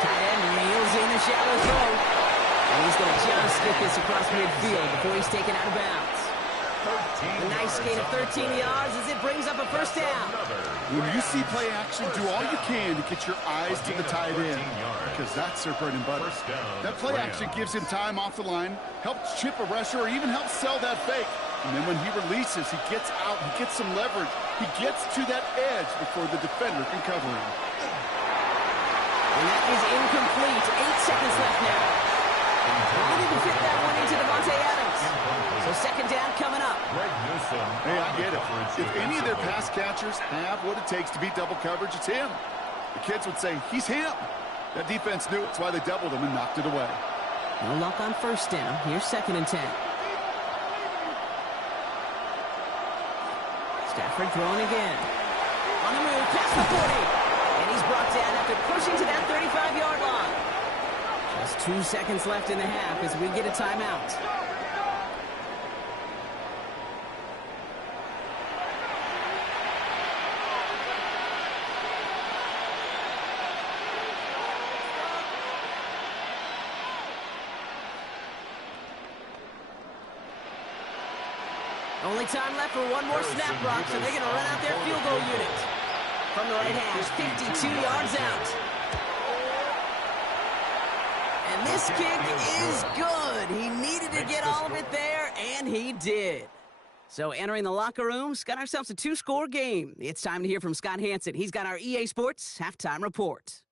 Tight end reels in the shallow throw. And he's going to just get this across midfield before he's taken out of bounds. A nice gain of 13 yards as it brings up a first down. When you see play action, do all you can to get your eyes to the tight end, because that's their bread and butter. That play action gives him time off the line, helps chip a rusher, or even helps sell that fake. And then when he releases, he gets out, he gets some leverage. He gets to that edge before the defender can cover him. And that is incomplete. 8 seconds left now. Only to fit that one into Devontae Adams. So second down coming up. Hey, I get it. If any of their pass catchers have what it takes to beat double coverage, it's him. The kids would say, he's him. That defense knew it. That's why they doubled him and knocked it away. No luck on first down. Here's second and 10. Stafford throwing again. On the move, past the 40. And he's brought down after pushing to that 35-yard line. Just 2 seconds left in the half as we get a timeout. Only time left for one more snap, Brock, so they're going to run out their field goal unit. From the right hash, 52 yards out. And this kick is good. He needed to get all of it there, and he did. So entering the locker rooms, got ourselves a 2-score game. It's time to hear from Scott Hansen. He's got our EA Sports Halftime Report.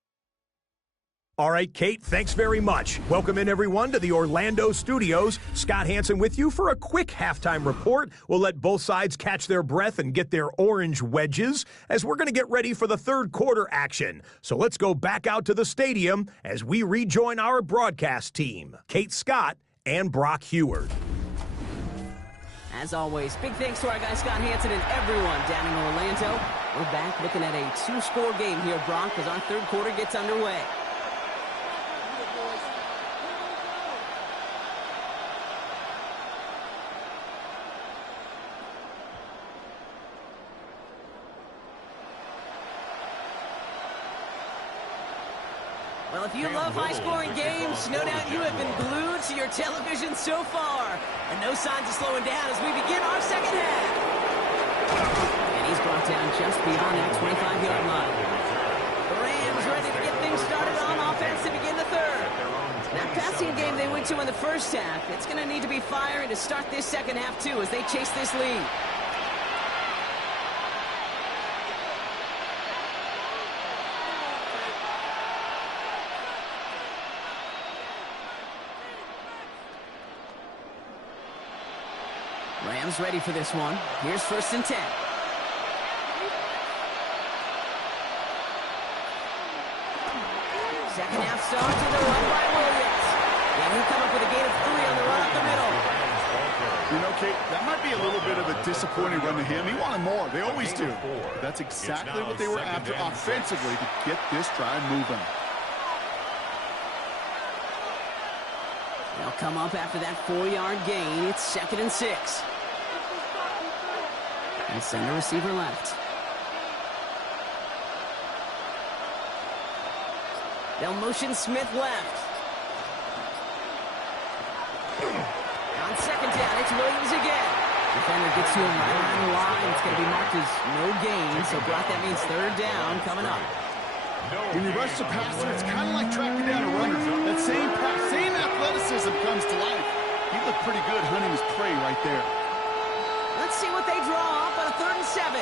All right, Kate, thanks very much. Welcome in, everyone, to the Orlando studios. Scott Hansen with you for a quick halftime report. We'll let both sides catch their breath and get their orange wedges as we're going to get ready for the third quarter action. So let's go back out to the stadium as we rejoin our broadcast team, Kate Scott and Brock Heward. As always, big thanks to our guy Scott Hansen and everyone down in Orlando. We're back looking at a 2-score game here, Brock, as our third quarter gets underway. Well, if you love high-scoring games, no doubt you have been glued to your television so far. And no signs of slowing down as we begin our second half. And he's brought down just beyond that 25-yard line. The Rams ready to get things started on offense to begin the third. That passing game they went to in the first half, it's going to need to be firing to start this second half, too, as they chase this lead. Rams ready for this one. Here's 1st and 10. Second half starts with a run by Williams. And he'll come up with a gain of 3 on the run up the middle. You know, Kate, that might be a little bit of a disappointing run to him. He wanted more. They always do. But that's exactly what they were after offensively to get this drive moving. They'll come up after that 4-yard gain. It's 2nd and 6. And send a receiver left. They'll motion Smith left. On 2nd down, it's Williams again. Defender gets to him right around the line. It's going to be marked as no gain. So, Brock, that means 3rd down coming up. When you rush the passer, it's kind of like tracking down a runner. That same pass, same athleticism comes to life. He looked pretty good hunting his prey right there. Let's see what they draw up on a 3rd and 7.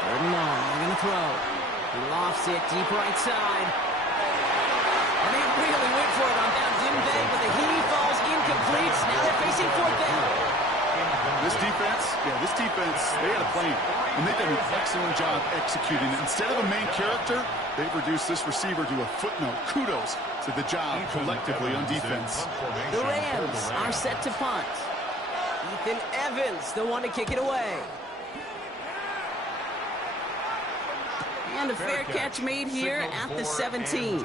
Third and long, they're going to throw. He lofts it deep right side. And they really went for it on down, didn't they? But the heave falls incomplete. Now they're facing 4th down. This defense, they had a plan. And they've done an excellent job executing it. Instead of a main character, they've reduced this receiver to a footnote. Kudos to the job collectively on defense. The Rams are set to punt. Ethan Evans, the one to kick it away. And a fair catch made here at the 17.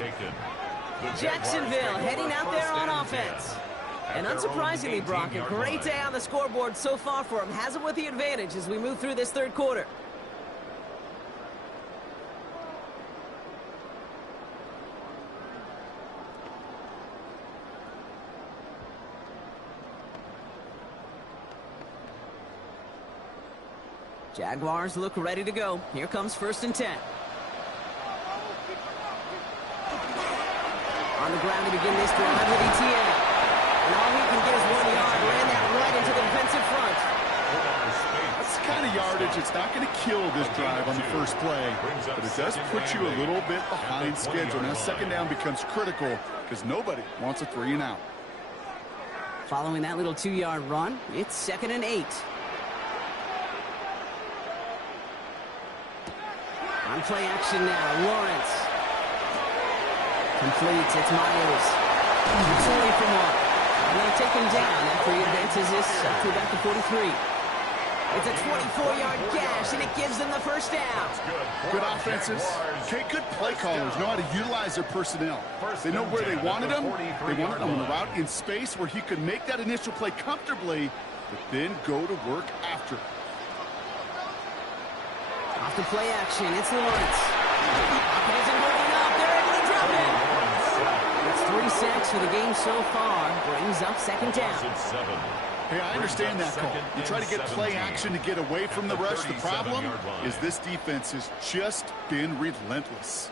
Jacksonville heading out there on offense. And unsurprisingly, Brock, a great day on the scoreboard so far for him. Has it with the advantage as we move through this third quarter. Jaguars look ready to go. Here comes 1st and 10. On the ground to begin this drive with ETN. And all he can get is 1 yard. Ran that right into the defensive front. That's the kind of yardage. It's not going to kill this drive on the first play, but it does put you a little bit behind schedule. Now 2nd down becomes critical because nobody wants a 3 and out. Following that little 2-yard run, it's 2nd and 8. On play action now, Lawrence. Completes, it's Myers. It's away from 1. And they take him down after he advances this up to about the 43. It's a 24-yard gash, and it gives them the 1st down. Good offenses. Okay, good play callers know how to utilize their personnel. They know where they wanted them. They wanted them on the route in space where he could make that initial play comfortably, but then go to work after. Off the play action, it's Lawrence. Isn't holding up. They're able to drop him. That's 3 sacks for the game so far. Brings up second down. Hey, I understand that call. You try to get play action to get away from the rush. The problem is this defense has just been relentless.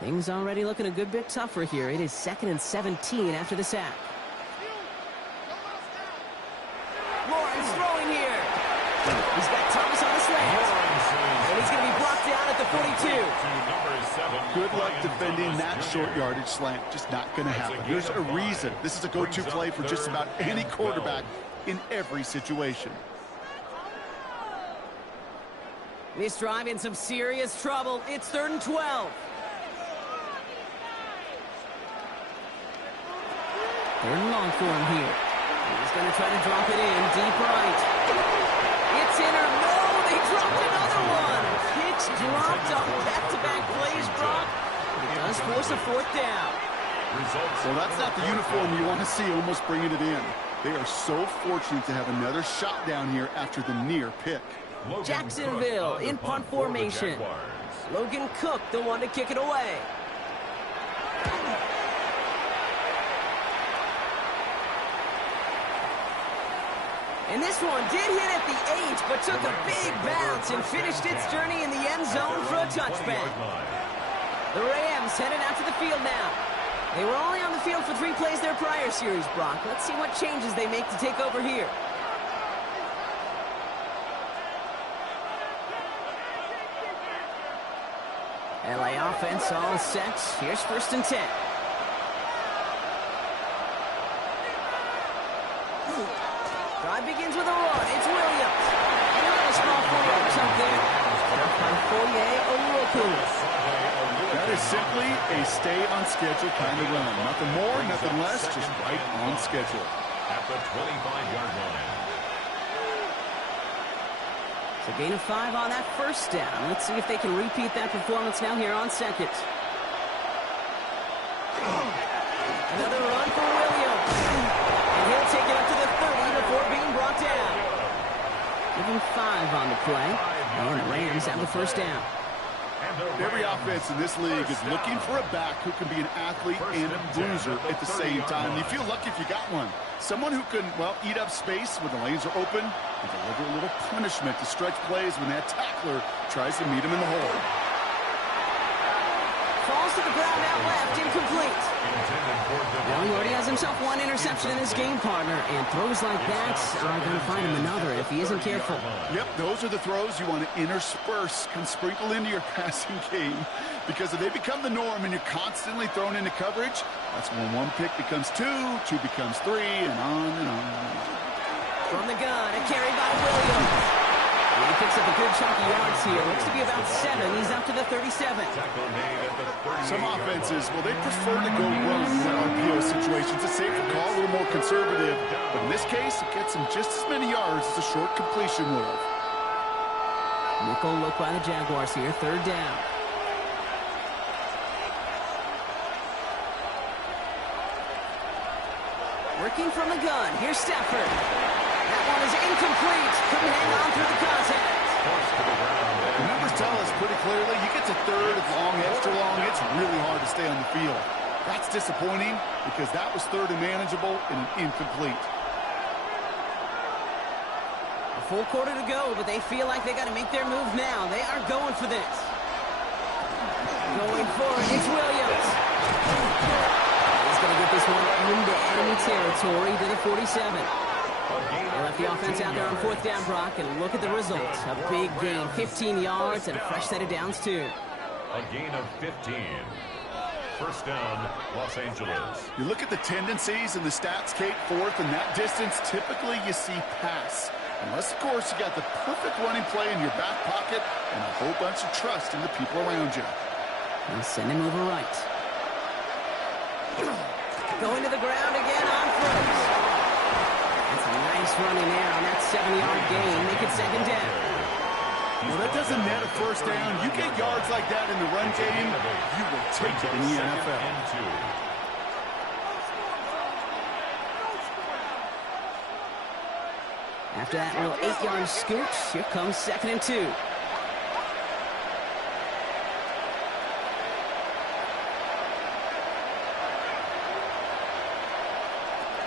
Things already looking a good bit tougher here. It is 2nd and 17 after the sack. Lawrence throwing here. He's got Thomas on the slant. And he's going to be brought down at the 42. Good luck defending that short yardage slant. Just not going to happen. There's a reason. This is a go-to play for just about any quarterback in every situation. This drive in some serious trouble. It's 3rd and 12. 3rd and long for him here. He's going to try to drop it in deep right. It's in or no, they dropped another one. Pitch dropped on back-to-back plays, Brock. But it does force a 4th down. Well, that's not the uniform you want to see almost bringing it in. They are so fortunate to have another shot down here after the near pick. Jacksonville in punt formation. Logan Cook, the one to kick it away. And this one did hit at the 8, but took a big bounce and finished its journey in the end zone for a touchback. The Rams headed out to the field now. They were only on the field for 3 plays their prior series, Brock. Let's see what changes they make to take over here. LA offense all set. Here's 1st and 10. Drive begins with a run. It's Williams. Another small 4 yards up there. Up by Foye Oluokun. That is simply a stay-on-schedule kind of run. Nothing more, nothing less, just right on schedule. At the 25-yard line. It's a gain of 5 on that 1st down. Let's see if they can repeat that performance now here on 2nd. Another run for Williams. And he'll take it up to the 30 before being brought down. Give him 5 on the play. And the Rams have the 1st down. Every offense in this league is looking for a back who can be an athlete and a bruiser at the same time. You feel lucky if you got one. Someone who can, well, eat up space when the lanes are open and deliver a little punishment to stretch plays when that tackler tries to meet him in the hole. Falls to the ground out left, incomplete. Well, he already has himself 1 interception in his game, partner, and throws like that are going to find him another if he isn't careful. Yep, those are the throws you want to intersperse and sprinkle into your passing game, because if they become the norm and you're constantly thrown into coverage, that's when 1 pick becomes 2, 2 becomes 3, and on and on. From the gun, a carry by Williams. He picks up a good chunk of yards here. Looks to be about 7. He's up to the 37. Some offenses, well, they prefer to go run in that RPO situation. It's a safer call, a little more conservative. But in this case, it gets him just as many yards as a short completion would have. Nickel look by the Jaguars here. 3rd down. Working from the gun. Here's Stafford. That one is incomplete. Couldn't hang on through the contact. The numbers tell us pretty clearly, you get to 3rd, it's long, extra long, it's really hard to stay on the field. That's disappointing because that was 3rd and manageable and an incomplete. A full quarter to go, but they feel like they got to make their move now. They are going for this. Going for it. It's Williams. He's going to get this one into enemy territory to the 47. They left the offense out there on 4th down, Brock, and look at the results. A big gain, 15 yards, and a fresh set of downs, too. A gain of 15. 1st down, Los Angeles. You look at the tendencies and the stats, Kate, 4th, and that distance, typically you see pass. Unless, of course, you got the perfect running play in your back pocket and a whole bunch of trust in the people around you. And send him over right. Going to the ground again on 1st. That's a nice run in there on that 7-yard gain. Make it 2nd down. Well, that doesn't net a 1st down. You get yards like that in the run game, you will take it in the NFL. After that little 8-yard scoot, here comes 2nd and 2.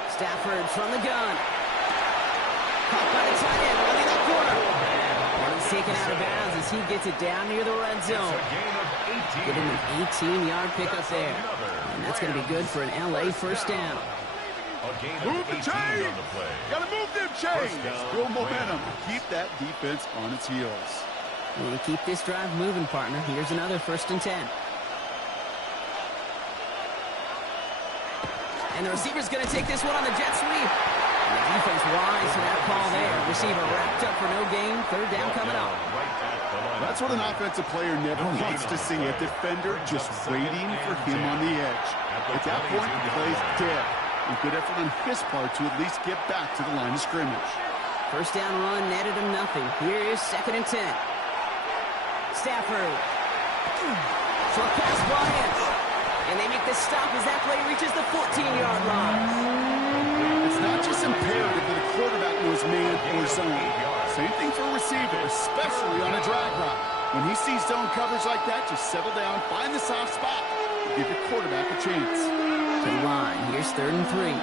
Stafford from the gun. Caught by the tight end, running that corner. And he's taken out of bounds as he gets it down near the red zone. Give him an 18-yard pickup there. And that's going to be good for an LA first down. Move the chains! Gotta move them chains! Build momentum. Keep that defense on its heels. We keep this drive moving, partner. Here's another 1st and 10. And the receiver's going to take this one on the jet sweep. And the defense wise to that call there. Receiver wrapped up for no gain. 3rd down coming up. That's what an offensive player never wants to see. A defender just waiting for him on the edge. At that point, the play's dead. A good effort on his part to at least get back to the line of scrimmage. First down run netted him nothing. Here is 2nd and 10. Stafford. Short pass Bryant. And they make the stop as that play reaches the 14-yard line. It's not just imperative that a quarterback knows man or zone. Same thing for a receiver, especially on a drag route. When he sees zone coverage like that, just settle down, find the soft spot, and give your quarterback a chance. To the line. Here's 3rd and 3.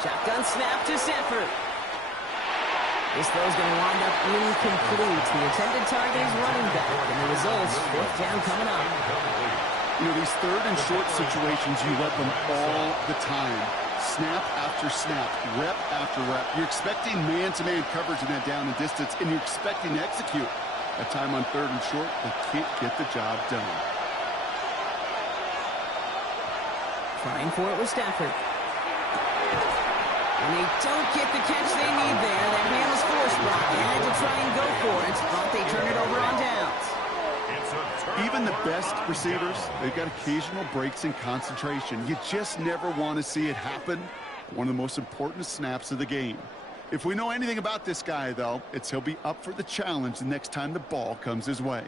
Shotgun snap to Stafford. This throw's going to wind up incomplete. The intended target is running back, and the results, 4th down coming up. You know, these 3rd and short situations, you rep them all the time. Snap after snap, rep after rep. You're expecting man-to-man coverage in that down and distance, and you're expecting to execute. That time on 3rd and short, they can't get the job done. Trying for it with Stafford. And they don't get the catch they need there. That man was forced, Brock. They had to try and go for it, but they turn it over on downs. Even the best receivers, they've got occasional breaks in concentration. You just never want to see it happen. One of the most important snaps of the game. If we know anything about this guy, though, it's he'll be up for the challenge the next time the ball comes his way.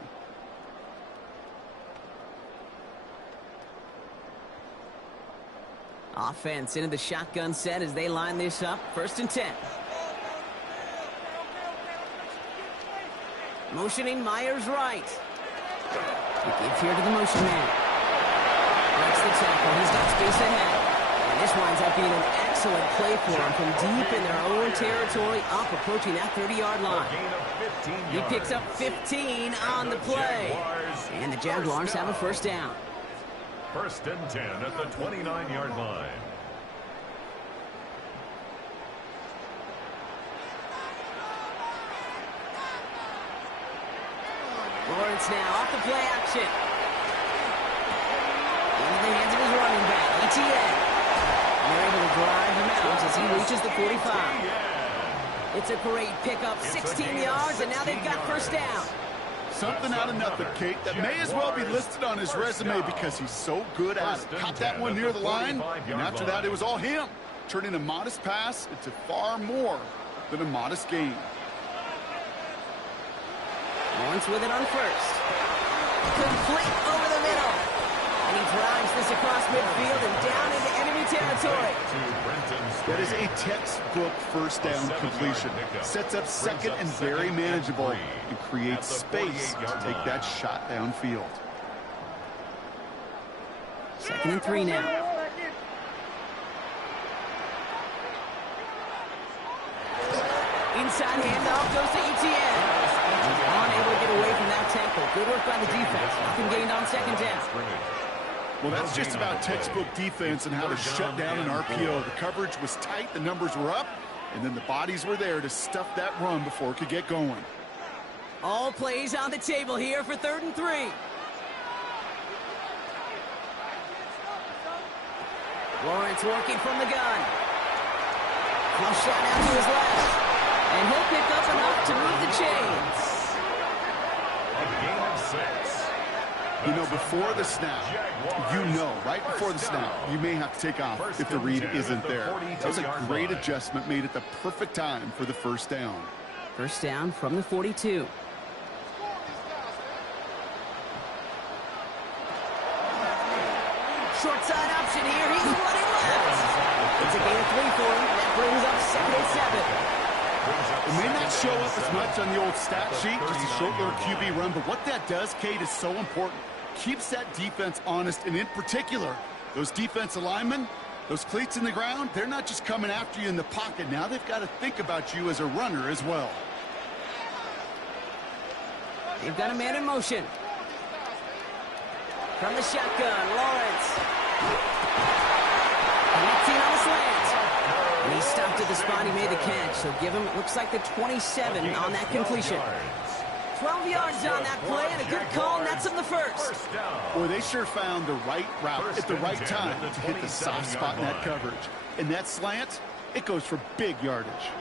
Offense into the shotgun set as they line this up. 1st and 10. Motioning Myers right. He gives here to the motion man. Breaks the tackle. He's got space ahead. And this winds up being an excellent play for him from deep in their own territory, up approaching that 30-yard line. He picks up 15 on the play. And the Jaguars have a 1st down. 1st and 10 at the 29-yard line. Lawrence now off the play action. Into the hands of his running back, ETN. And they're able to drive him out as he reaches the 45. It's a great pickup, 16 yards, and now they've got 1st down. Something out of nothing, Kate, that may as well be listed on his resume because he's so good at it. Caught that one near the line, and after that, it was all him. Turning a modest pass into far more than a modest gain. Lawrence with it on 1st. Complete over the middle. And he drives this across midfield and down into enemy territory. That is a textbook 1st down completion. Sets up 2nd and very manageable and creates space to take that shot downfield. 2nd and 3 now. Inside handoff goes to ETN. He's unable to get away from that tackle. Good work by the defense. Nothing gained on 2nd down. Well, that's just about textbook defense and how to shut down an RPO. The coverage was tight, the numbers were up, and then the bodies were there to stuff that run before it could get going. All plays on the table here for 3rd and 3. Lawrence working from the gun. Flush shot out to his left. And he'll pick up enough to move the chains. A gain of 6. You know, before the snap, right before the snap, you may have to take off if the read isn't there. That was a great adjustment made at the perfect time for the 1st down. 1st down from the 42. short side option here. He's running left. It's a gain of 3 for him. That brings up 2nd and 7. It may not show up as much on the old stat sheet, just a short little QB run, but what that does, Kate, is so important. Keeps that defense honest, and in particular, those defensive linemen, those cleats in the ground, they're not just coming after you in the pocket. Now they've got to think about you as a runner as well. They've got a man in motion. From the shotgun, Lawrence. Connecting on the slant. And he stopped at the spot he made the catch. So give him, it looks like the 27 on that completion. 12 yards on that play, and a good call nets him the first. Boy, they sure found the right route at the right time to hit the soft spot in that coverage. And that slant, it goes for big yardage.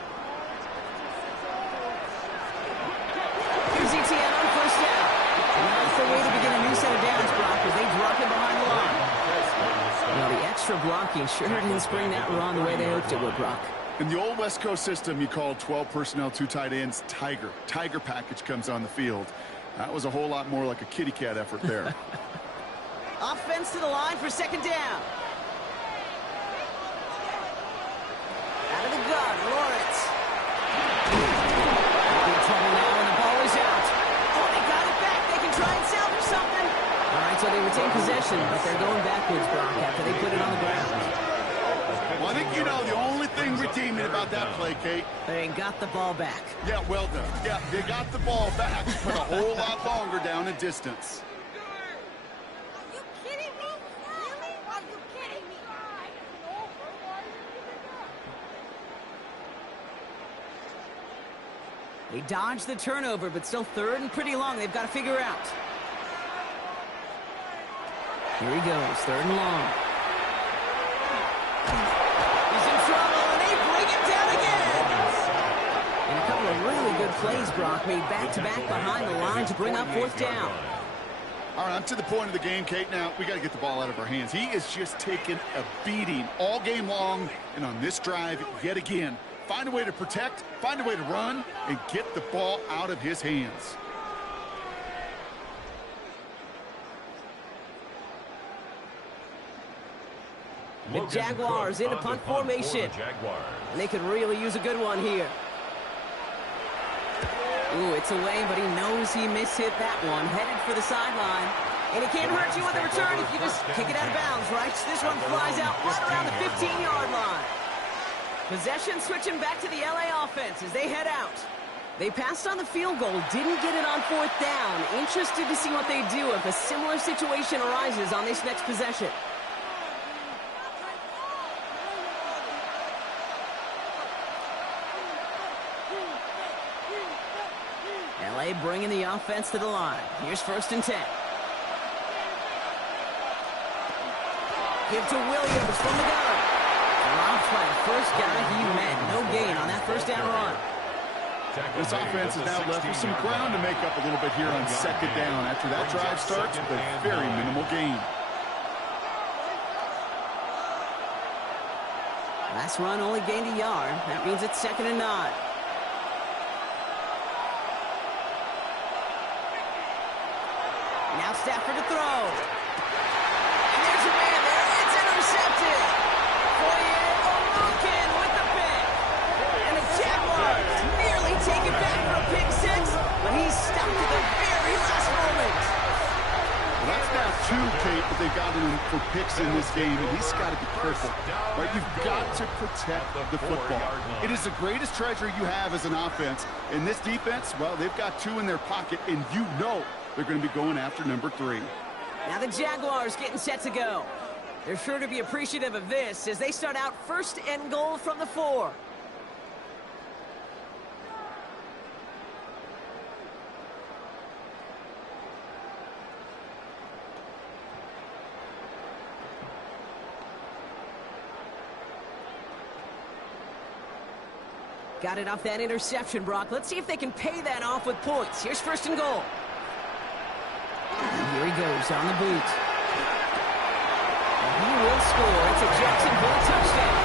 Here's ETN on first down. Not the way to begin a new set of downs, Brock, as they drop it behind the line. Now, the extra blocking sure didn't spring that run the way they hoped it would, Brock. In the old West Coast system, you called 12 personnel, 2 tight ends, Tiger. Tiger package comes on the field. That was a whole lot more like a kitty cat effort there. Offense to the line for 2nd down. Out of the gun, Lawrence. Big trouble now, and the ball is out. Oh, they got it back. They can try and salvage something. All right, so they retain possession, but they're going backwards, Brock, after they put it on the ground. Well, I think you know the only thing redeeming about that play, Kate. They got the ball back. Yeah, well done. Yeah, they got the ball back, but a whole lot longer down in distance. Are you kidding me? Really? Are you kidding me? They dodged the turnover, but still 3rd and pretty long. They've got to figure out. Here he goes, 3rd and long. He's in trouble, and they bring him down again. And a couple of really good plays, Brock, made back-to-back behind the line to bring up 4th down. All right, I'm to the point of the game, Kate. Now, we got to get the ball out of our hands. He is just taking a beating all game long, and on this drive, yet again, find a way to protect, find a way to run, and get the ball out of his hands. The Jaguars in a punt formation. And they could really use a good one here. Ooh, it's away, but he knows he mishit that one. Headed for the sideline. And it can't hurt you with the return if you just kick it out of bounds, right? This one flies out right around the 15-yard line. Possession switching back to the LA offense as they head out. They passed on the field goal, didn't get it on 4th down. Interested to see what they do if a similar situation arises on this next possession. LA bringing the offense to the line. Here's 1st and 10. Give to Williams from the gun. Dropped by the first guy he met. No gain on that 1st down run. This offense is now left with some ground to make up a little bit here on 2nd down. After that drive starts with a very minimal gain. Last run only gained a yard. That means it's 2nd and 9. Now Stafford to throw. And there's a man there. It's intercepted. Foye with the pick. And the Jaguars nearly take it back for a pick 6, but he's stopped at the very last moment. Well, that's now 2, Kate, but they've got him for picks in this game, and he's got to be careful. Right? You've got to protect the football. It is the greatest treasure you have as an offense. In this defense, well, they've got 2 in their pocket, and you know they're going to be going after number 3. Now the Jaguars getting set to go. They're sure to be appreciative of this as they start out 1st and goal from the 4. Got it off that interception, Brock. Let's see if they can pay that off with points. Here's 1st and goal. And here he goes on the boot. And he will score. It's a Jacksonville touchdown.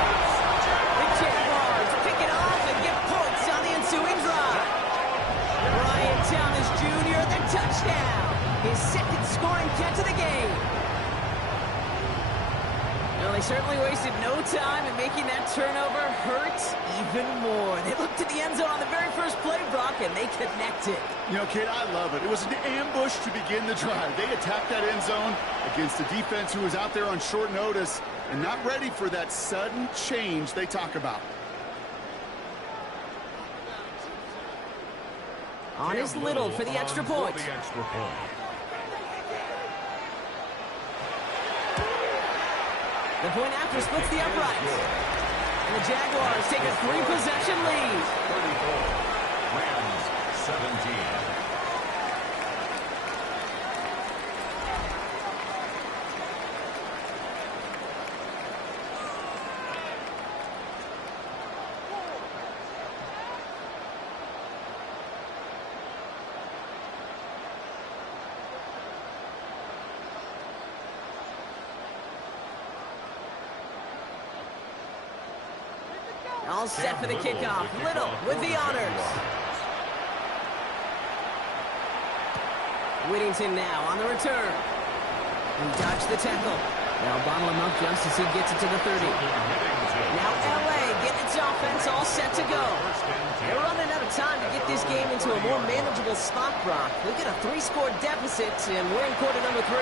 The Jaguars pick it off and get points on the ensuing drive. Brian Thomas Jr., the touchdown. His 2nd scoring catch of the game. they certainly wasted no time in making that turnover hurt even more. They looked to the end zone on the very first play, Brock, and they connected. You know, kid, I love it. It was an ambush to begin the drive. They attacked that end zone against a defense who was out there on short notice and not ready for that sudden change they talk about. On is Little for the extra point. The point after splits the uprights. And the Jaguars take a 3-possession lead. 34, Rams 17. All set for the kickoff. Little with the honors. Whittington now on the return. And dodged the tackle. They'll bottle him up just as he gets it to the 30. Now LA getting its offense all set to go. They're running out of time to get this game into a more manageable spot, Brock. We've got a 3-score deficit, and we're in quarter number 3.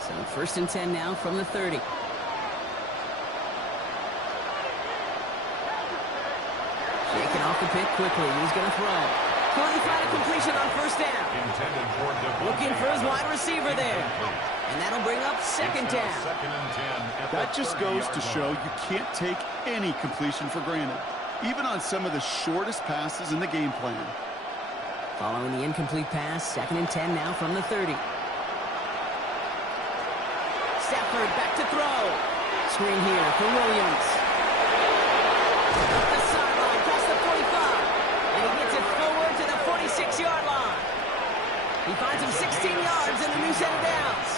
So 1st and 10 now from the 30. Shaking off the pick quickly. He's going to throw. Couldn't find a completion on 1st down. Looking for his wide receiver there. And that'll bring up 2nd down. That just goes to show you can't take any completion for granted, even on some of the shortest passes in the game plan. Following the incomplete pass, 2nd and 10 now from the 30. Stafford back to throw. Screen here for Williams. Up the sideline, past the 45. And he gets it forward to the 46-yard line. He finds him 16 yards in the new set of downs.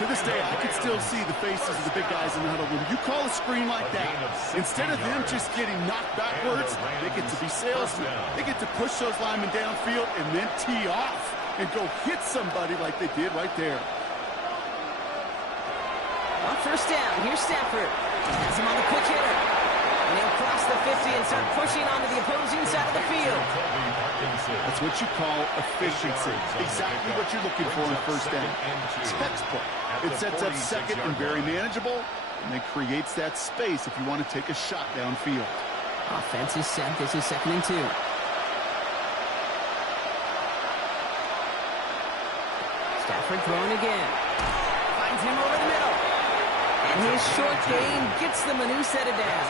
To this day, I can still see the faces of the big guys in the huddle. When you call a screen like that, instead of them just getting knocked backwards, they get to be salesmen. They get to push those linemen downfield and then tee off and go hit somebody like they did right there. On 1st down, here's Stafford. Has him on the quick hitter. And he'll cross the 50 and start pushing onto the opposing side of the field. That's what you call efficiency. Exactly what you're looking for in 1st down. Textbook. It sets up 2nd and very manageable, and it creates that space if you want to take a shot downfield. Offense is set. This is 2nd and 2. Stafford throwing again. Finds him over the middle. And his short game gets them a new set of downs.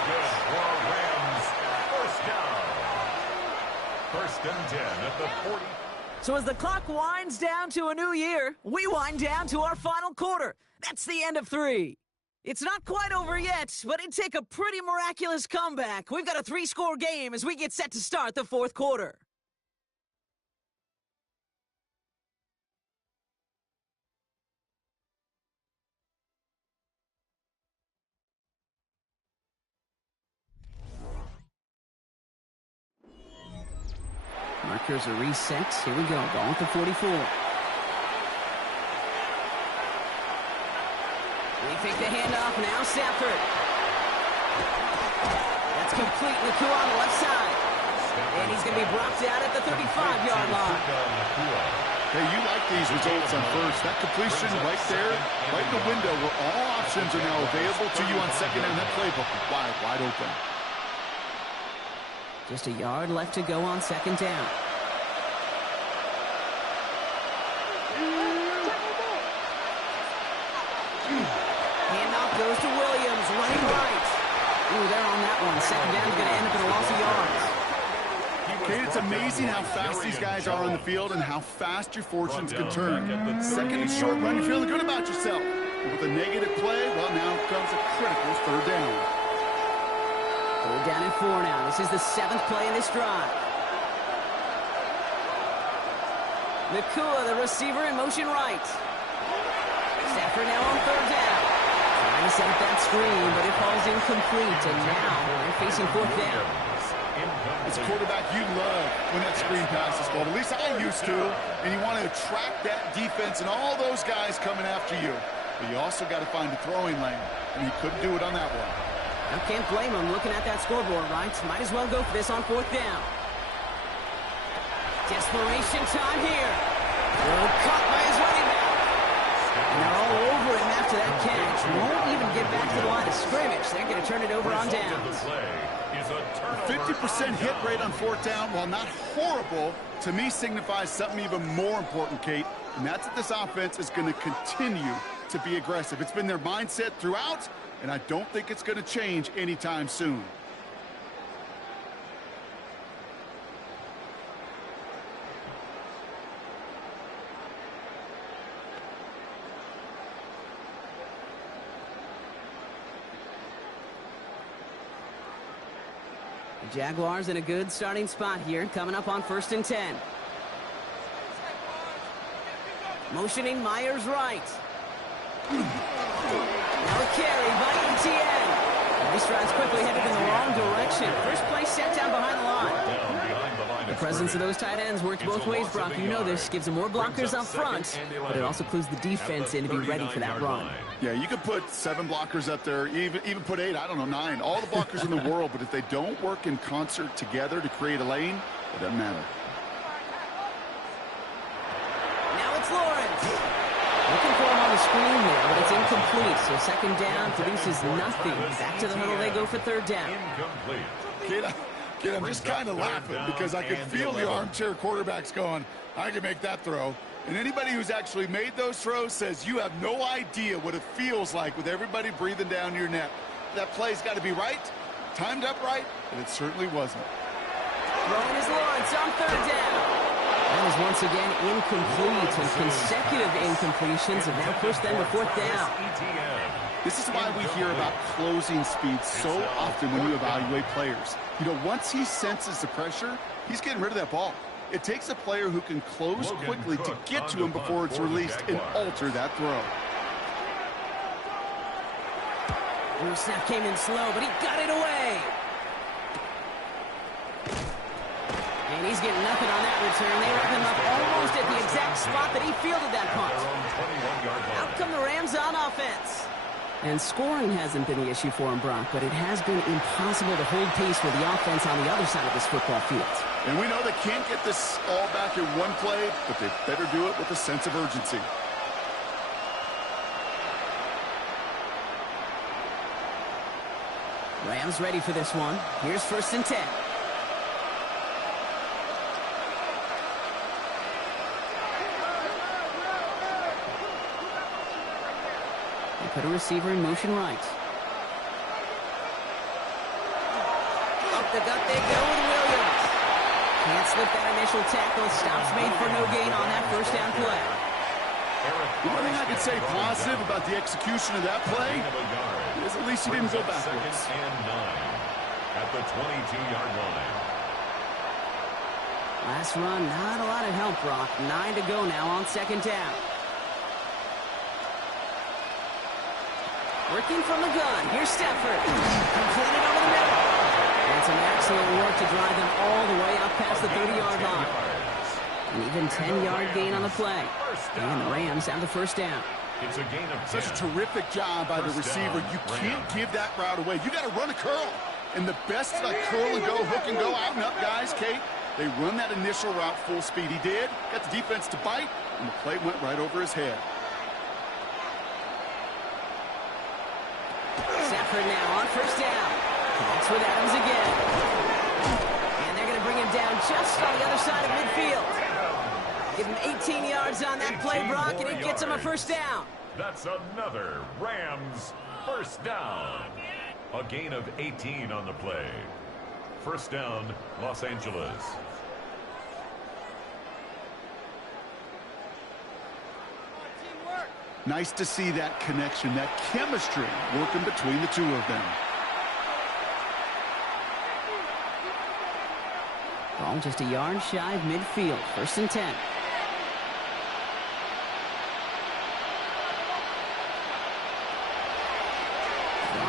Rams, 1st down. 1st and 10 at the 40. So as the clock winds down to a new year, we wind down to our final quarter. That's the end of 3. It's not quite over yet, but it'd take a pretty miraculous comeback. We've got a 3-score game as we get set to start the 4th quarter. Markers are reset. Here we go. Ball at the 44. We take the handoff. Now Stafford. That's complete. Nakua on the left side. And he's going to be brought down at the 35-yard line. Hey, you like these results on 1st. That completion right there, right in the window where all options are now available to you on 2nd down. That playbook is wide open. Just a yard left to go on 2nd down. Handoff goes to Williams, running right. Ooh, they're on that one. 2nd down is going to end up in a loss of yards. Okay, it's amazing how fast these guys are on the field and how fast your fortunes can turn. 2nd and short run, you're feeling good about yourself. But with a negative play, well, now comes a critical 3rd down. We're down at 4 now. This is the 7th play in this drive. Nakua, the receiver, in motion right. Stafford now on 3rd down. Trying to set up that screen, but it falls incomplete. And now they're facing fourth down. As a quarterback, you love when that screen pass is called. At least I used to. And you want to attract that defense and all those guys coming after you. But you also got to find a throwing lane. And he couldn't do it on that one. I can't blame him looking at that scoreboard, right? Might as well go for this on fourth down. Desperation time here. Oh, caught by his running back. And they're all over him after that catch. Won't even get back to the line of scrimmage. They're going to turn it over on downs. 50% hit rate on fourth down, while not horrible, to me signifies something even more important, Kate. And that's that this offense is going to continue to be aggressive. It's been their mindset throughout, and I don't think it's going to change anytime soon. The Jaguars in a good starting spot here, coming up on 1st and 10. Motioning Myers right. Now a carry by Etienne. He strides quickly, headed in the wrong direction. First play set down behind the line. The presence of those tight ends works both ways, Brock. You know this. Gives them more blockers up front, but it also clues the defense in to be ready for that run. Yeah, you could put 7 blockers up there, even put 8, I don't know, 9. All the blockers in the world, but if they don't work in concert together to create a lane, it doesn't matter. Now it's Lawrence. Looking for him on the screen there, but it's incomplete. So second down produces nothing. Back to the huddle they go for third down. Kid, I'm just kind of laughing because I can feel the armchair quarterbacks going, I can make that throw. And anybody who's actually made those throws says you have no idea what it feels like with everybody breathing down your neck. That play's got to be right, timed up right, and it certainly wasn't. Throwing is Lawrence on third down. That is once again incomplete, and consecutive incompletions have now pushed them to fourth down. This is why we hear about closing speed so often when you evaluate players. You know, once he senses the pressure, he's getting rid of that ball. It takes a player who can close quickly to get to him before it's released and alter that throw. The snap came in slow, but he got it away. And he's getting nothing on that return. They wrap him up almost at the exact spot that he fielded that punt. Out come the Rams on offense. And scoring hasn't been the issue for him, Brock, but it has been impossible to hold pace with the offense on the other side of this football field. And we know they can't get this all back in one play, but they better do it with a sense of urgency. Rams ready for this one. Here's 1st and 10. They put a receiver in motion right. Up the gut they go with Williams. Can't slip that initial tackle. Stops made for no gain on that first down play. The one thing I could say positive about the execution of that play is at least he didn't go backwards. At the 22-yard line. Last run, not a lot of help, Brock. 9 to go now on second down. Working from the gun. Here's Stafford. Completed over the middle. And some excellent work to drive them all the way up past the 30-yard line. An even 10-yard gain on the play. And the Rams have the first down. It's a gain of 10. Such a terrific job by the receiver. You can't give that route away. You got to run a curl. And the best like curl and go, hook and go, out and up guys, Kate, they run that initial route full speed. He did. Got the defense to bite, and the play went right over his head. Stafford now on first down. Connects with Adams again. And they're going to bring him down just on the other side of midfield. Give him 18 yards on that play, Brock, and it gets him a first down. That's another Rams first down. A gain of 18 on the play. First down, Los Angeles. Nice to see that connection, that chemistry working between the two of them. Ball just a yard shy of midfield. 1st and 10.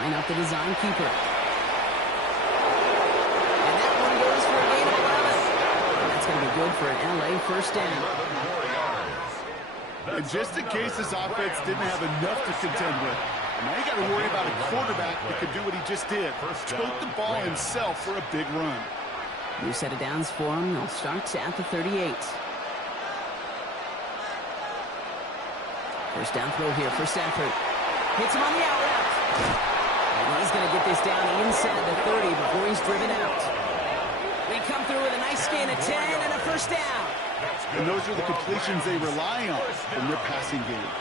line up the design keeper. And that one goes for a gain of 11. And that's going to be good for an LA first down. And just in case this offense didn't have enough to contend with, now you got to worry about a quarterback that could do what he just did. Tote the ball himself for a big run. New set of downs for him. They'll start at the 38. First down throw here for Stafford. Hits him on the out route. And he's going to get this down inside the 30 before he's driven out. They come through with a nice gain of 10 and a first down. And those are the completions they rely on in their passing game.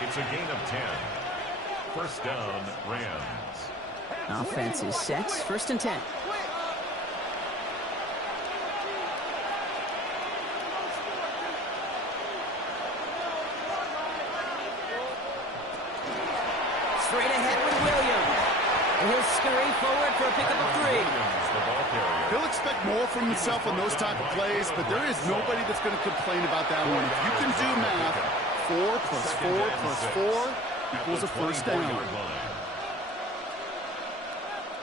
It's a gain of 10. First down, Rams. Offense is set. First and 10. Straight ahead with Williams. And he'll scurry forward for a pickup of 3. He'll expect more from himself on those type of plays, but there is nobody that's going to complain about that one. If you can do math, 4 plus 4 plus 4 equals a first down.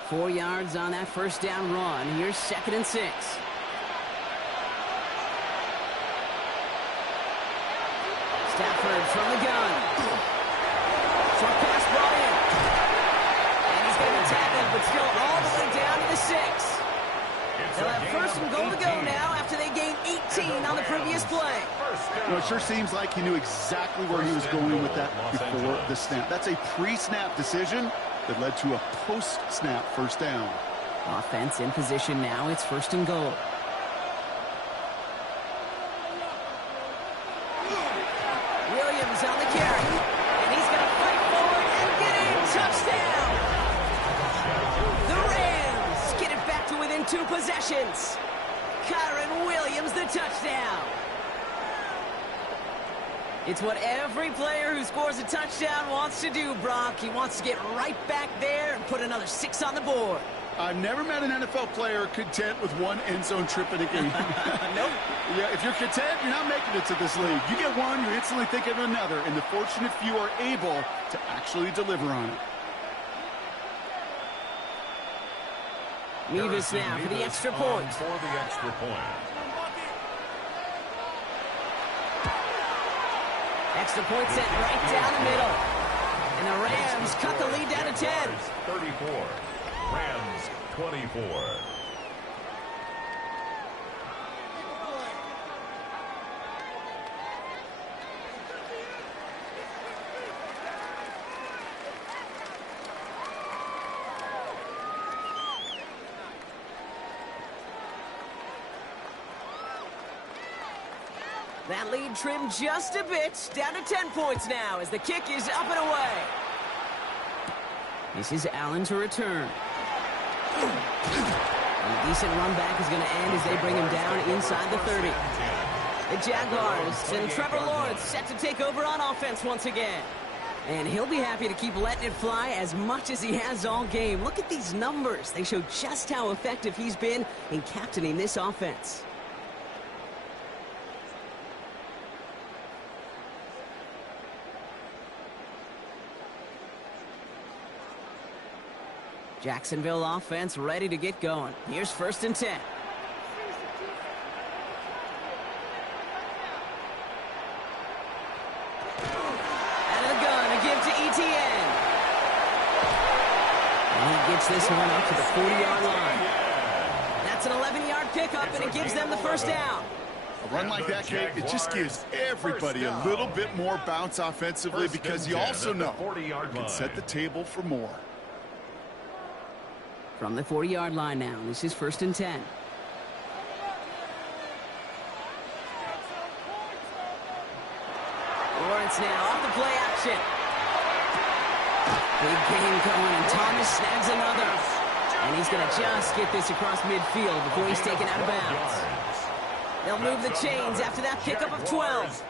4 yards on that first down run. Here's second and 6. Stafford from the gun. Short pass brought in. And he's going to be tackled, but still all the way down to the 6. They'll have first and goal to go now after they gained 18 on the previous play. You know, it sure seems like he knew exactly where he was going with that before the snap. That's a pre-snap decision that led to a post-snap first down. Offense in position now. It's first and goal. Williams on the carry. And he's going to fight forward and get a touchdown. The Rams get it back to within 2 possessions. Kyron Williams, the touchdown. It's what every player who scores a touchdown wants to do, Brock. He wants to get right back there and put another 6 on the board. I've never met an NFL player content with one end zone trip in a game. Nope. Yeah, if you're content, you're not making it to this league. You get one, you're instantly thinking of another, and the fortunate few are able to actually deliver on it. Mevis now for the extra point. For the extra point. Extra point set right down the middle. And the Rams cut the lead down to 10. 34. Rams 24. That lead trimmed just a bit, down to 10 points now as the kick is up and away. This is Allen to return. And a decent run back is going to end as they bring him down inside the 30. The Jaguars and Trevor Lawrence set to take over on offense once again. And he'll be happy to keep letting it fly as much as he has all game. Look at these numbers. They show just how effective he's been in captaining this offense. Jacksonville offense ready to get going. Here's first and 10. Out of the gun, a give to Etienne. And he gets this one up to the 40-yard line. That's an 11-yard pickup, and it gives them the first down. A run like that, Kate, it just gives everybody a little bit more bounce offensively because you also know you can set the table for more. From the 40-yard line now, this is first and 10. Lawrence now off the play action. Big game going, and Thomas snags another. And he's going to just get this across midfield before he's taken out of bounds. They'll move the chains after that pickup of 12.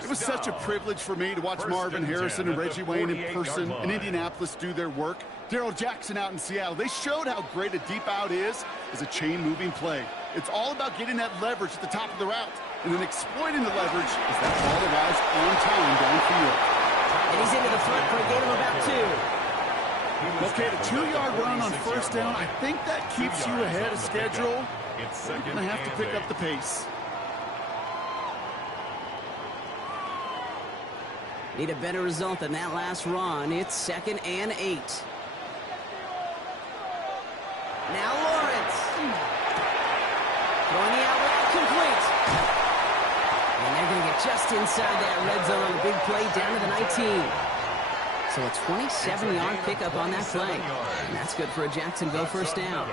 It was such a privilege for me to watch Marvin Harrison and Reggie Wayne in person in Indianapolis do their work. Darrell Jackson out in Seattle. They showed how great a deep out is as a chain-moving play. It's all about getting that leverage at the top of the route and then exploiting the leverage as that ball arrives on time downfield. And he's into the front for a gain of about 2. Okay, the 2-yard run on first down, I think that keeps you ahead of schedule. You're going to have to pick up the pace. Need a better result than that last run. It's 2nd and 8. Now Lawrence. Throwing the out route complete. And they're going to get just inside that red zone on the big play down to the 19. So a 27-yard pickup on that play. And that's good for a Jacksonville first down.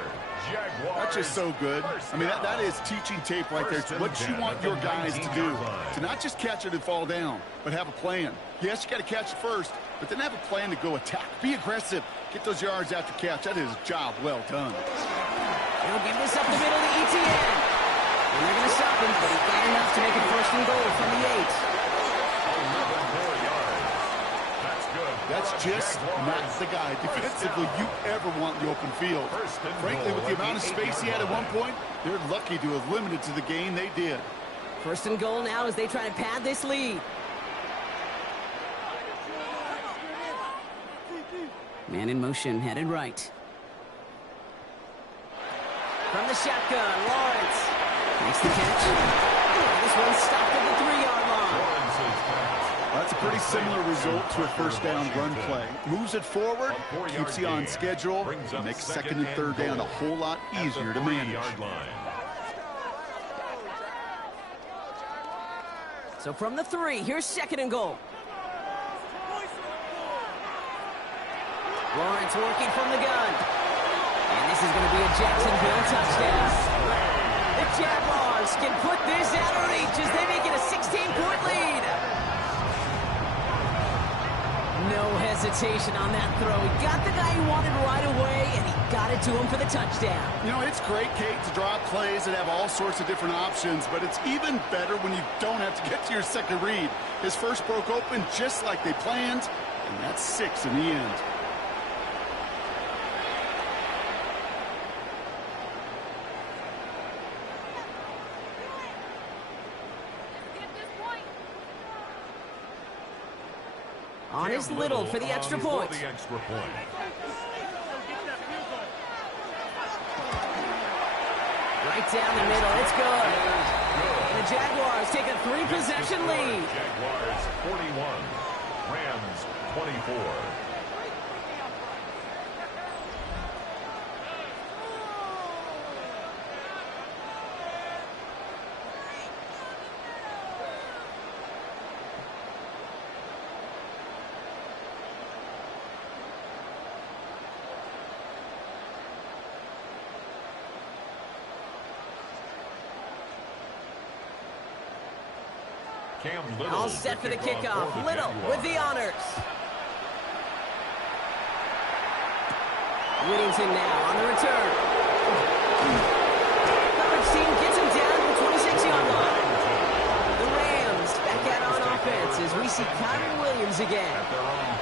That's just so good. I mean, that is teaching tape right there. It's what you want your guys to do. To not just catch it and fall down, but have a plan. Yes, you got to catch it first, but then have a plan to go attack. Be aggressive. Get those yards after catch. That is a job well done. He'll give this up the middle to ETN. And they're going to stop him, but he's got enough to make it 1st and goal from the 8. That's just not the guy defensively you ever want in the open field. Frankly, with the amount of space he had at one point, they're lucky to have limited to the gain they did. 1st and goal now as they try to pad this lead. Man in motion, headed right. From the shotgun, Lawrence makes the catch. This one's stopped at the 3-yard line. That's a pretty similar result to a first down run play. Moves it forward, keeps you on schedule, and makes 2nd and 3rd down a whole lot easier to manage. So from the 3, here's 2nd and goal. Lawrence working from the gun. And this is going to be a Jacksonville touchdown. The Jaguars can put this out of reach as they make it a 16-point lead. No hesitation on that throw. He got the guy he wanted right away, and he got it to him for the touchdown. You know, it's great, Kate, to draw plays and have all sorts of different options, but it's even better when you don't have to get to your second read. His first broke open just like they planned, and that's 6 in the end. On is Little for the extra point. Right down the middle, it's good. And the Jaguars take a 3-possession lead. Jaguars 41, Rams 24. All set for the kickoff. Little with the honors. Whittington now on the return. Coverage team gets him down to the 26-yard line. The Rams back out on offense as we see Kyron Williams again.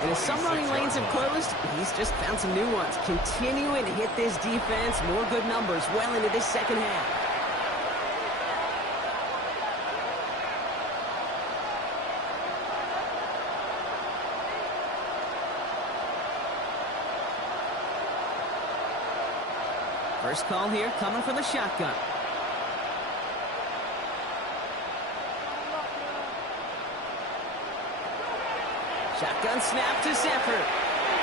And as some running lanes have closed, he's just found some new ones. Continuing to hit this defense. More good numbers well into this second half. First call here coming from the shotgun. Shotgun snap to Zephyr.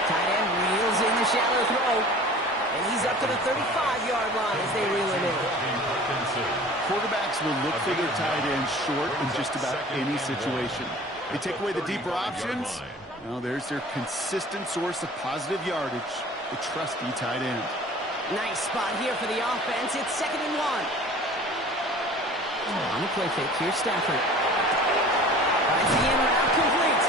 Tight end reels in the shallow throw. And he's up to the 35-yard line as they reel it in. Quarterbacks will look for their tight end short in just about any situation. They take away the deeper options. Well, there's their consistent source of positive yardage, the trusty tight end. Nice spot here for the offense. It's 2nd and 1. On the play fake here, Stafford. Finds the in route complete.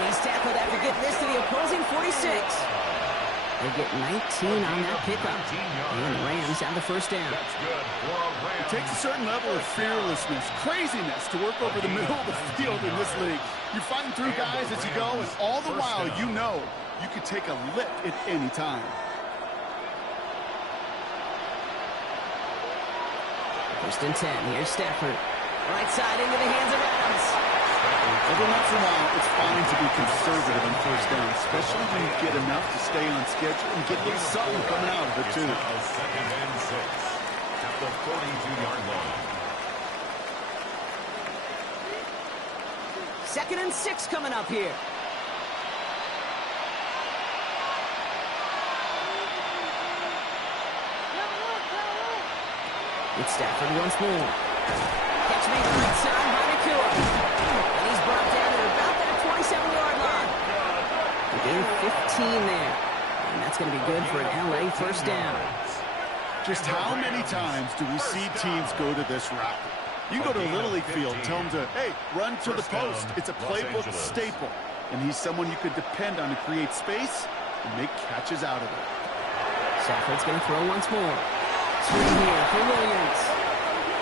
And he's tackled after getting this to the opposing 46. They get 19 on that pickup. And the Rams have the first down. It takes a certain level of fearlessness, craziness to work over the middle of the field in this league. You're fighting through guys as you go, and all the while you know you could take a lick at any time. First and 10. Here's Stafford. Right side into the hands of Adams. Every once in a while, it's fine to be conservative on first down, especially when you get enough to stay on schedule and get a little something coming out of it, too. Second and 6 at the 42-yard line. Second and 6 coming up here. It's Stafford once more. Catch made right side by Nakua. And he's brought down at about that 27-yard line. A gain of 15 there. And that's going to be good for an LA first down. Just how many times do we see teams go to this route? You go to a Little League field, tell them to, hey, run to the post. It's a playbook staple. And he's someone you could depend on to create space and make catches out of it. Stafford's going to throw once more. Screen here for Williams.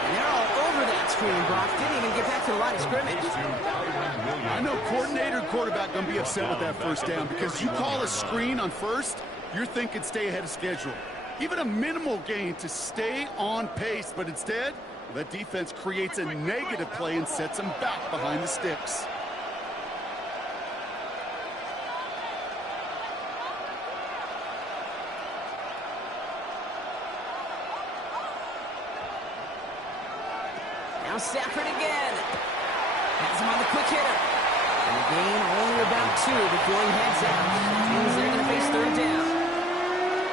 And they're all over that screen, Brock. Didn't even get back to the line of scrimmage. I know coordinator and quarterback going to be upset with that first down because you call a screen on first, you're thinking stay ahead of schedule. Even a minimal gain to stay on pace, but instead, that defense creates a negative play and sets them back behind the sticks. Now Stafford again. Has him on the quick hitter. And the gain only about 2 before he heads out. That means they're going to face third down.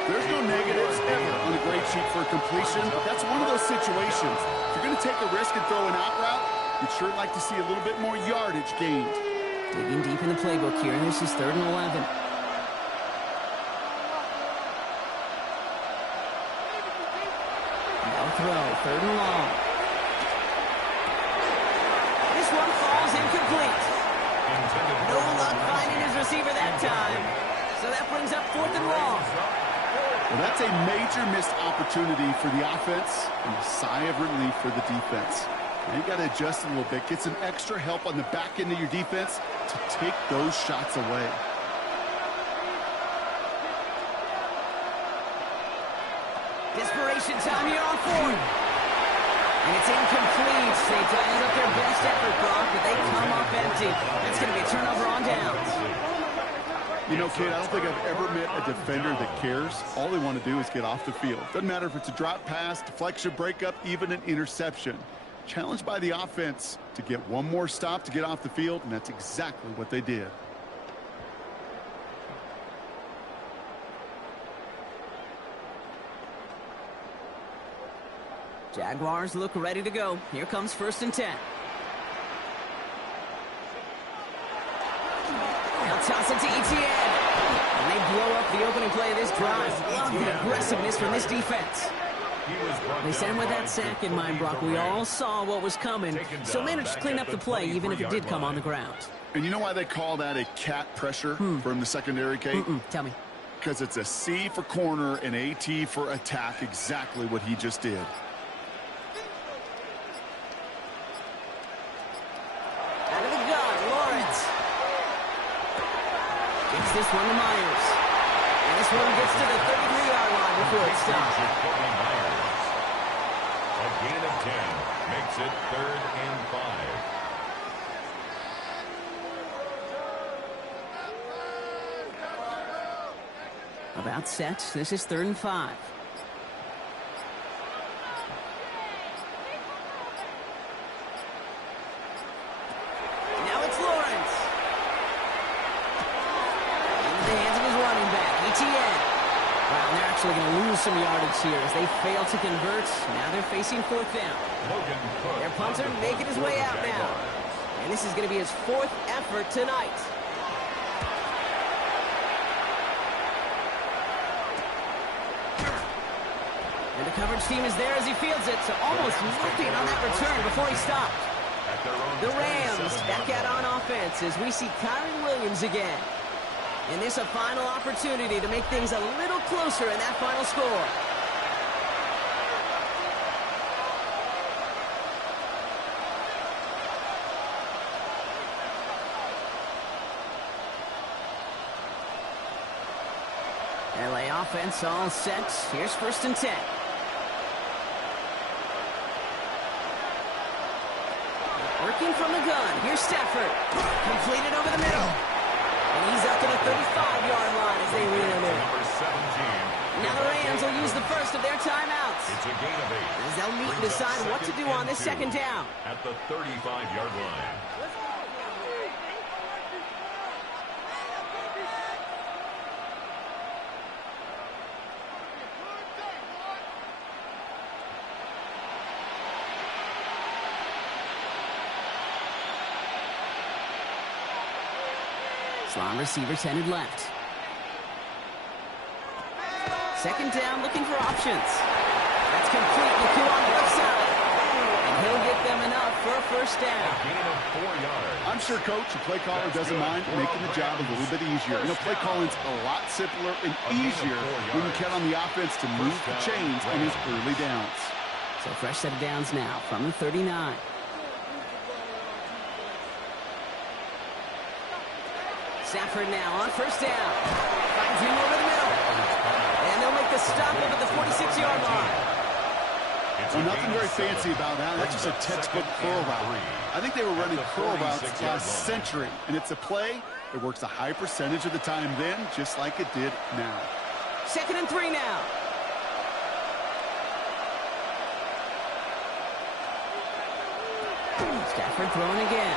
There's no negatives ever on a grade sheet for a completion, but that's one of those situations. If you're going to take a risk and throw an out route, you'd sure like to see a little bit more yardage gained. Digging deep in the playbook here. This is 3rd and 11. No throw. 3rd and long. This one falls incomplete. No luck finding his receiver that time. So that brings up 4th and long. Well, that's a major missed opportunity for the offense and a sigh of relief for the defense. Now you got to adjust a little bit, get some extra help on the back end of your defense to take those shots away. Desperation time here on 4th. And it's incomplete. They dialed up their best effort, Brock, but they come up empty. That's going to be a turnover on downs. You know, kid, I don't think I've ever met a defender that cares. All they want to do is get off the field. Doesn't matter if it's a drop pass, deflection, breakup, even an interception. Challenged by the offense to get one more stop to get off the field, and that's exactly what they did. Jaguars look ready to go. Here comes 1st and 10. Now toss it to Etienne. And they blow up the opening play of this drive. Love the aggressiveness from this defense. They sent him with that sack in mind, Brock. We all saw what was coming, so managed to clean up the play, even if it did come on the ground. And you know why they call that a cat pressure from the secondary, Kate? Tell me. Because it's a C for corner and a T for attack, exactly what he just did. Out of the gun, Lawrence. Gets this one to Myers. And this one gets to the 33-yard line before it stops. A gain of 10 makes it 3rd and 5. About set. This is 3rd and 5. Now it's Lawrence. Into the hands of his running back, Etienne. Wow, and they're actually going to lose some yardage here as they fail to convert. Now they're facing 4th down. Their punter making his way out now. And this is going to be his 4th effort tonight. And the coverage team is there as he fields it, so almost nothing on that return before he stopped. The Rams back out on offense as we see Kyron Williams again. And this a final opportunity to make things a little closer in that final score. LA offense all set. Here's 1st and 10. Working from the gun. Here's Stafford. Completed over the middle. And he's up to the 35-yard line as they reel him in. Number 17. Now the Rams will use the first of their timeouts. It's a gain of 8. As they'll meet and decide what to do on this second down. At the 35-yard line. Slot receivers headed left. Second down, looking for options. That's complete. McCoo on the left side. And he'll get them enough for a first down. A gain of 4 yards. I'm sure Coach, the play caller, doesn't mind making the job a little bit easier. You know, play calling's a lot simpler and easier when you count on the offense to move the chains on his early downs. So fresh set of downs now from the 39. Stafford now on first down. Finds him over the middle. And they'll make the stop up at the 46-yard line. Well, nothing very fancy about that. That's just a textbook curl route. I think they were running curl routes last century, and it's a play that works a high percentage of the time then, just like it did now. 2nd and 3 now. Stafford throwing again.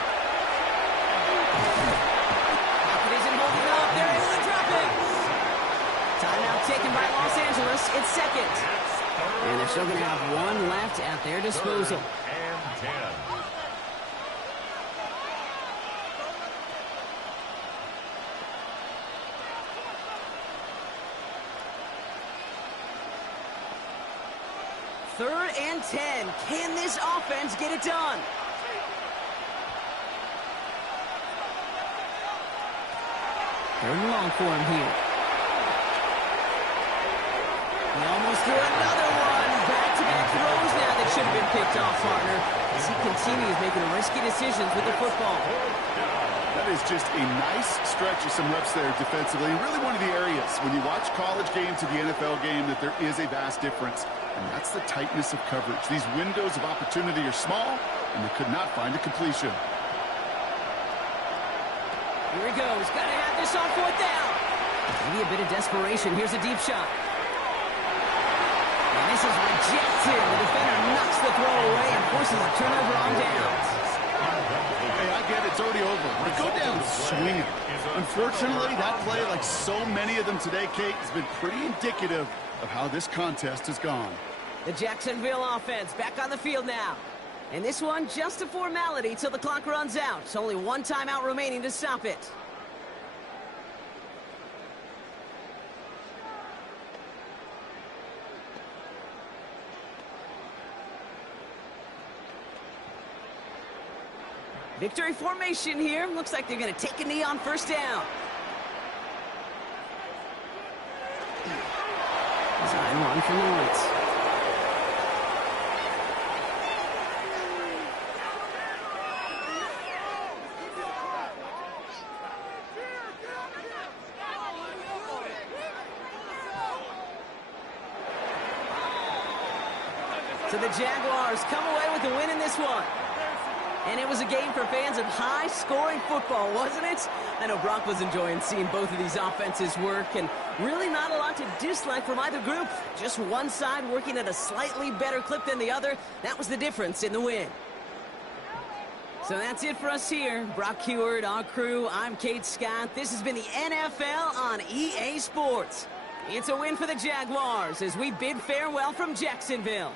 Pocket isn't holding up. They're able to drop it. Timeout taken by Los Angeles. It's second. And they're still going to have one left at their disposal. And 10. Third and 10. Can this offense get it done? Third and long for him here. He almost threw another one. Back-to-back throws now that should have been picked off, partner, as he continues making risky decisions with the football. That is just a nice stretch of some reps there defensively, and really one of the areas when you watch college game to the NFL game that there is a vast difference, and that's the tightness of coverage. These windows of opportunity are small, and they could not find a completion. Here he goes. Got to have this on 4th down. Maybe a bit of desperation. Here's a deep shot. And this is rejected. The defender knocks the throw away and forces a turnover on downs. Hey, I get it. It's already over. But go down swinging. Unfortunately, that play, like so many of them today, Kate, has been pretty indicative of how this contest has gone. The Jacksonville offense back on the field now. And this one, just a formality till the clock runs out. It's only one timeout remaining to stop it. Victory formation here. Looks like they're going to take a knee on first down. Design one for Lawrence. So the Jaguars come away with the win in this one. And it was a game for fans of high-scoring football, wasn't it? I know Brock was enjoying seeing both of these offenses work, and really not a lot to dislike from either group. Just one side working at a slightly better clip than the other. That was the difference in the win. So that's it for us here. Brock Heward, our crew, I'm Kate Scott. This has been the NFL on EA Sports. It's a win for the Jaguars as we bid farewell from Jacksonville.